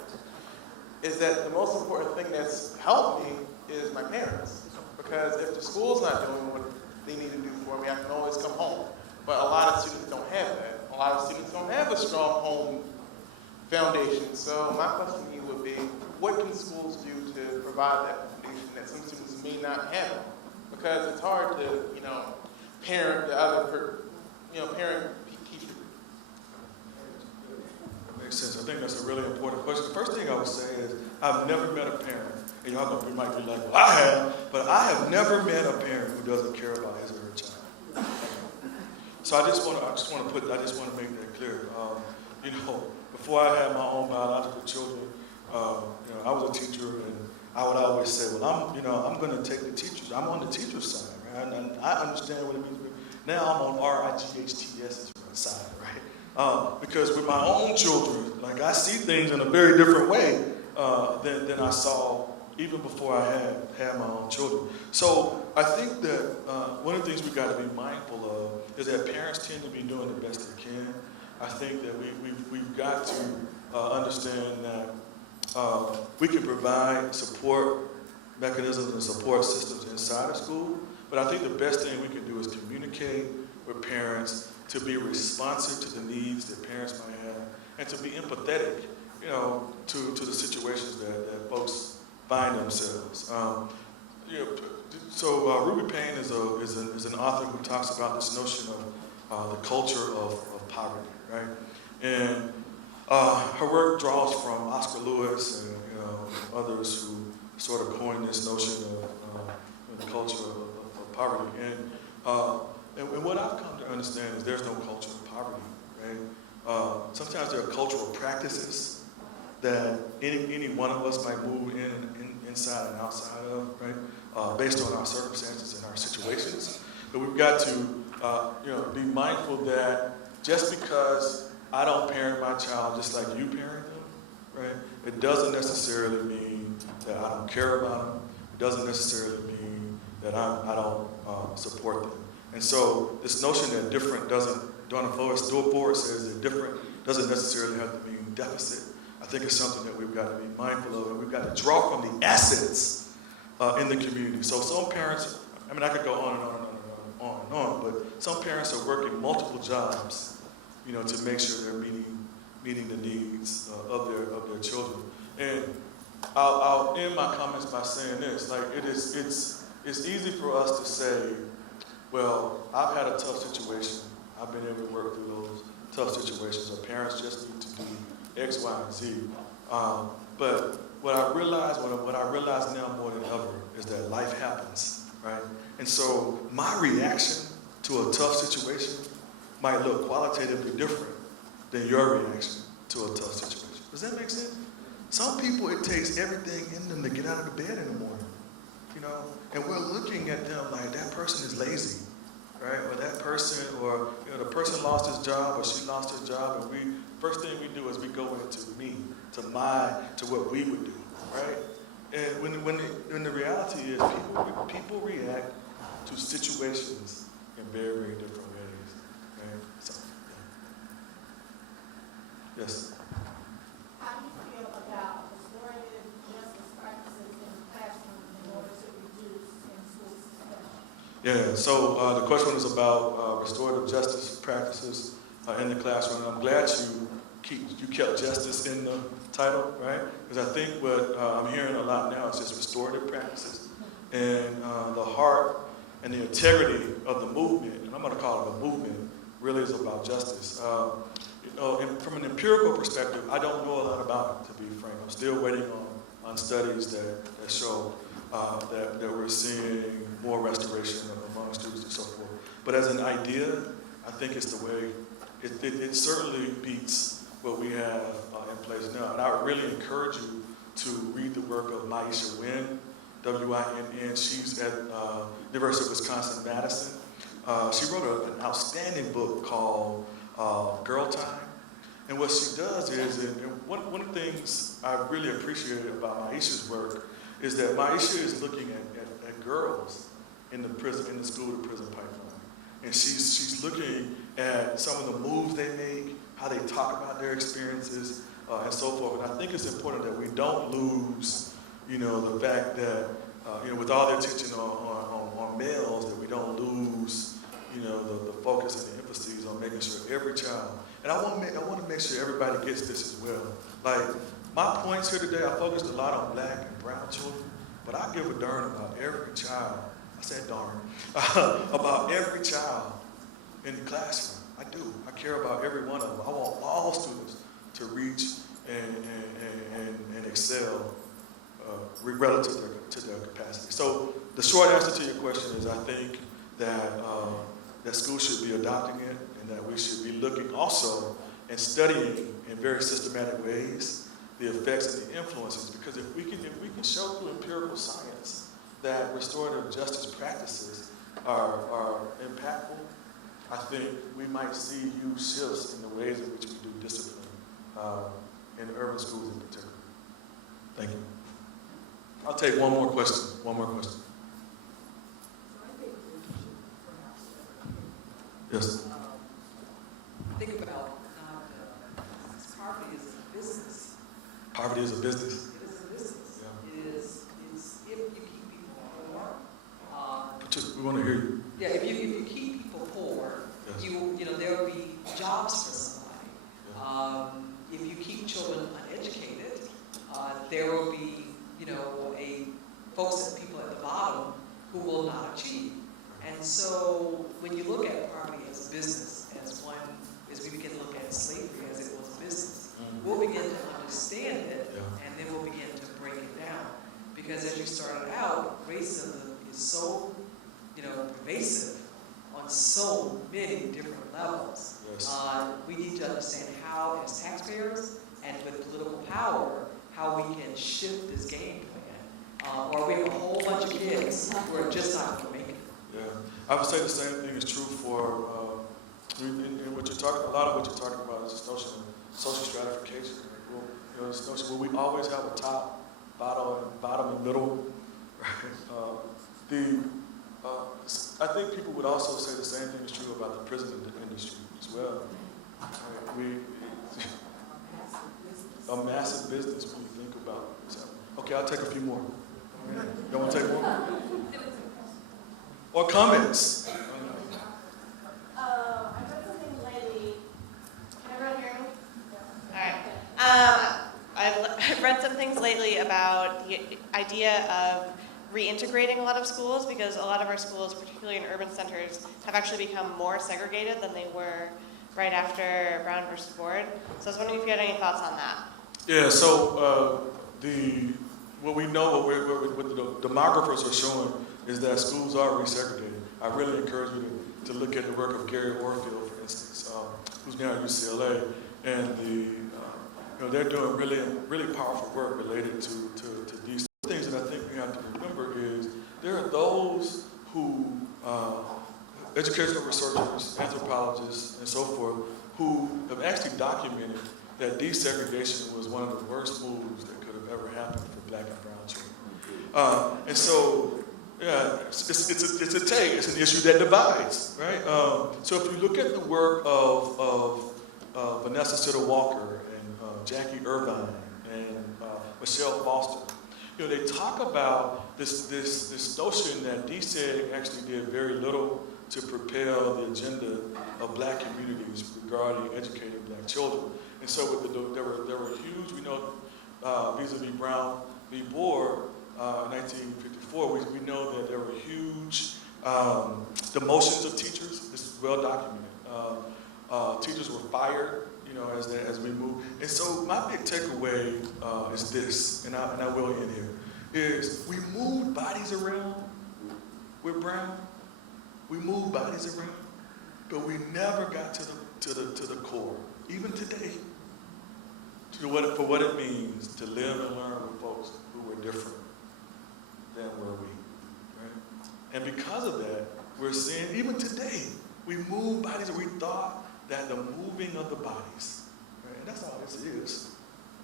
is that the most important thing that's helped me is my parents. Because if the school's not doing what they need to do for me, I can always come home. But a lot of students don't have that. A lot of students don't have a strong home foundation. So my question to you would be, what can schools do to provide that foundation that some students may not have? Because it's hard to, parent the other, parent teacher. That makes sense. I think that's a really important question. The first thing I would say is, I've never met a parent, and y'all might be like, well, I have, but I have never met a parent who doesn't care about his or her child. So I just want to make that clear. Before I had my own biological children, I was a teacher, and I would always say, well, I'm going to take the teachers. I'm on the teacher's side, right? And I understand what it means. Now I'm on RIGHTS's side, right? Because with my own children, like I see things in a very different way than I saw even before I had my own children. So I think that one of the things we got to be mindful of is that parents tend to be doing the best they can. I think that we've got to understand that we can provide support mechanisms and support systems inside of school, but I think the best thing we can do is communicate with parents to be responsive to the needs that parents might have and to be empathetic, to the situations that folks find themselves. So Ruby Payne is an author who talks about this notion of the culture of poverty, right? And her work draws from Oscar Lewis and others who sort of coined this notion of the culture of poverty. And what I've come to understand is there's no culture of poverty, right? Sometimes there are cultural practices that any one of us might move inside and outside of, right? Based on our circumstances and our situations. But we've got to, be mindful that just because I don't parent my child just like you parent them, right? It doesn't necessarily mean that I don't care about them. It doesn't necessarily mean that I don't support them. And so this notion that different Donna Forrest says that different doesn't necessarily have to mean deficit. I think it's something that we've got to be mindful of, and we've got to draw from the assets in the community. So some parents, I could go on and on and on and on, but some parents are working multiple jobs, to make sure they're meeting the needs of their children. And I'll end my comments by saying this: like it's easy for us to say, well, I've had a tough situation. I've been able to work through those tough situations. Or parents just need to do X, Y, and Z. But what I realize now more than ever is that life happens, right? And so my reaction to a tough situation might look qualitatively different than your reaction to a tough situation. Does that make sense? Some people, it takes everything in them to get out of the bed in the morning, and we're looking at them like that person is lazy, right? Or that person, or the person lost his job or she lost her job, and first thing we do is we go into me, to what we would do, right? And when the reality is people react to situations in very, very different ways, right? So, yeah. Yes. How do you feel about restorative justice practices in the classroom in order to reduce in-school suspension? Yeah, so the question is about restorative justice practices in the classroom. And I'm glad you kept justice in the title, right? Because I think what I'm hearing a lot now is just restorative practices. And the heart and the integrity of the movement, and I'm going to call it a movement, really is about justice. And from an empirical perspective, I don't know a lot about it, to be frank. I'm still waiting on studies that show that we're seeing more restoration among students and so forth. But as an idea, I think it's the way, it certainly beats what we have in place now. And I would really encourage you to read the work of Maisha Wynn, W-I-N-N. She's at University of Wisconsin-Madison. She wrote an outstanding book called Girl Time. And what she does is, and one of the things I really appreciated about Maisha's work is that Maisha is looking at girls in the school to prison pipeline. And she's looking at some of the moves they make, how they talk about their experiences, and so forth. And I think it's important that we don't lose, the fact that, with all the attention on males, that we don't lose, the focus and the emphasis on making sure every child, and I want to make sure everybody gets this as well. Like, my points here today, I focused a lot on black and brown children, but I give a darn about every child. I said darn. About every child in the classroom. I do. I care about every one of them. I want all students to reach and excel relative to their capacity. So the short answer to your question is I think that that schools should be adopting it, and that we should be looking also and studying in very systematic ways the effects and the influences. Because if we can show through empirical science that restorative justice practices are impactful, I think we might see huge shifts in the ways in which we do discipline in urban schools in particular. Thank you. I'll take one more question. Yes. Think about poverty is a business. Poverty is a business. It is a business. Yeah. It is if you keep people poor. We want to hear you. Yeah, if you keep people poor, Yes. you know there will be jobs for somebody. Yeah. If you keep children uneducated, there will be folks and people at the bottom who will not achieve. And so when you look at poverty as a business, as we begin to look at slavery as it was a business, we'll begin to understand it, and then we'll begin to break it down. Because as you started out, racism is so, pervasive on so many different levels. Yes. We need to understand how, as taxpayers and with political power, how we can shift this game plan. Or we have a whole bunch of kids who are just not going to make it. Yeah, I would say the same thing is true for in what you're talking. A lot of what you're talking about is this notion of social stratification. Well, this notion where we always have a top, bottom, and middle. Right? I think people would also say the same thing is true about the prison industry as well. Right? A massive business when you think about it. Okay, I'll take a few more. Y'all want to take more? Or comments? I read something lately. Can everyone hear me? All right. I've read some things lately about the idea of reintegrating a lot of schools, because a lot of our schools, particularly in urban centers, have actually become more segregated than they were right after Brown versus Board. So I was wondering if you had any thoughts on that. Yeah, so what we know, what the demographers are showing is that schools are resegregated. I really encourage you to look at the work of Gary Orfield, for instance, who's now at UCLA, and they're doing really powerful work related to these things. And I think we have to remember is there are those who, educational researchers, anthropologists, and so forth, who have actually documented that desegregation was one of the worst moves that could have ever happened for Black and brown children. And so, yeah, it's an issue that divides, right? So if you look at the work of Vanessa Sitter Walker and Jackie Irvine and Michelle Foster, they talk about this notion that DSEG actually did very little to propel the agenda of Black communities regarding educating Black children. And so there were huge, we know, vis-a-vis Brown v. Board, 1954, we know that there were huge demotions of teachers. This is well documented. Teachers were fired, as we move. And so my big takeaway is this, and I will end here, is we moved bodies around with Brown. We moved bodies around, but we never got to the core, even today, for what it means to live and learn with folks who were different than were we, right? And because of that, we're seeing, even today, we move bodies, and we thought that the moving of the bodies, right? And that's all this is,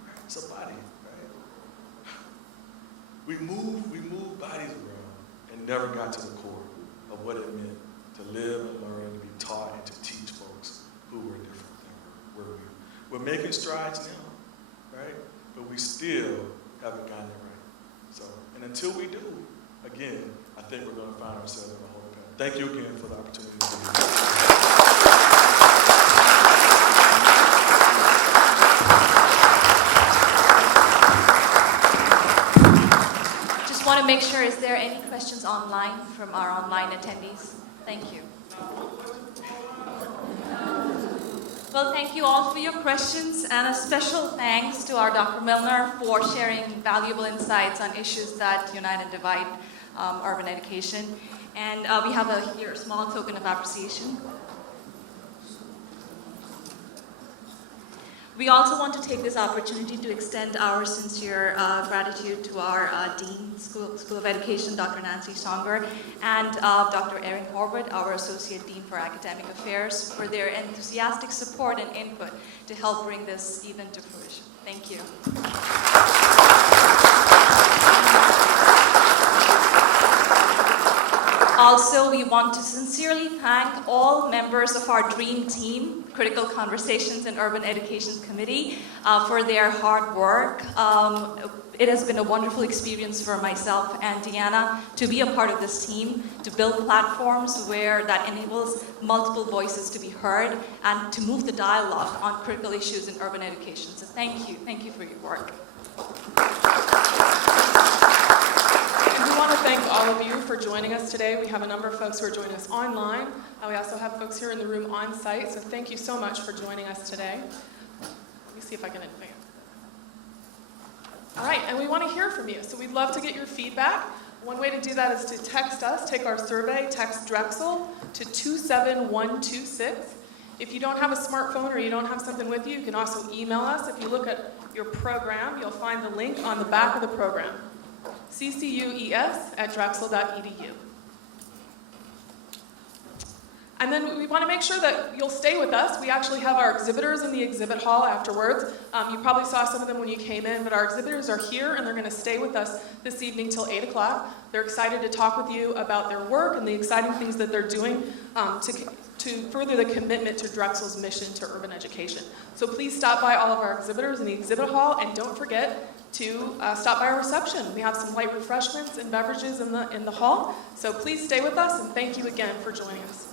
right? It's a body, right? We move bodies around and never got to the core of what it meant to live and learn, to be taught, and to teach folks who were different than were we. We're making strides now, right? But we still haven't gotten it right. So, and until we do, again, I think we're going to find ourselves in a whole path. Thank you again for the opportunity to be here. Just want to make sure, is there any questions online from our online attendees? Thank you. Well, thank you all for your questions, and a special thanks to our Dr. Milner for sharing valuable insights on issues that unite and divide. urban education. And we have here a small token of appreciation. We also want to take this opportunity to extend our sincere gratitude to our Dean, School of Education, Dr. Nancy Songer, and Dr. Erin Horwood, our Associate Dean for Academic Affairs, for their enthusiastic support and input to help bring this event to fruition. Thank you. Also, we want to sincerely thank all members of our DREAM team, Critical Conversations and Urban Education Committee, for their hard work. It has been a wonderful experience for myself and Deanna to be a part of this team, to build platforms where that enables multiple voices to be heard and to move the dialogue on critical issues in urban education. So thank you for your work. We want to thank all of you for joining us today. We have a number of folks who are joining us online. We also have folks here in the room on site, so thank you so much for joining us today. Let me see if I can advance. All right, and we want to hear from you, so we'd love to get your feedback. One way to do that is to text us, take our survey, text Drexel to 27126. If you don't have a smartphone or you don't have something with you, you can also email us. If you look at your program, you'll find the link on the back of the program. ccues@drexel.edu. And then we want to make sure that you'll stay with us. We actually have our exhibitors in the exhibit hall afterwards. You probably saw some of them when you came in, but our exhibitors are here and they're going to stay with us this evening till 8 o'clock. They're excited to talk with you about their work and the exciting things that they're doing to further the commitment to Drexel's mission to urban education. So please stop by all of our exhibitors in the exhibit hall, and don't forget to stop by our reception. We have some light refreshments and beverages in the hall. So please stay with us, and thank you again for joining us.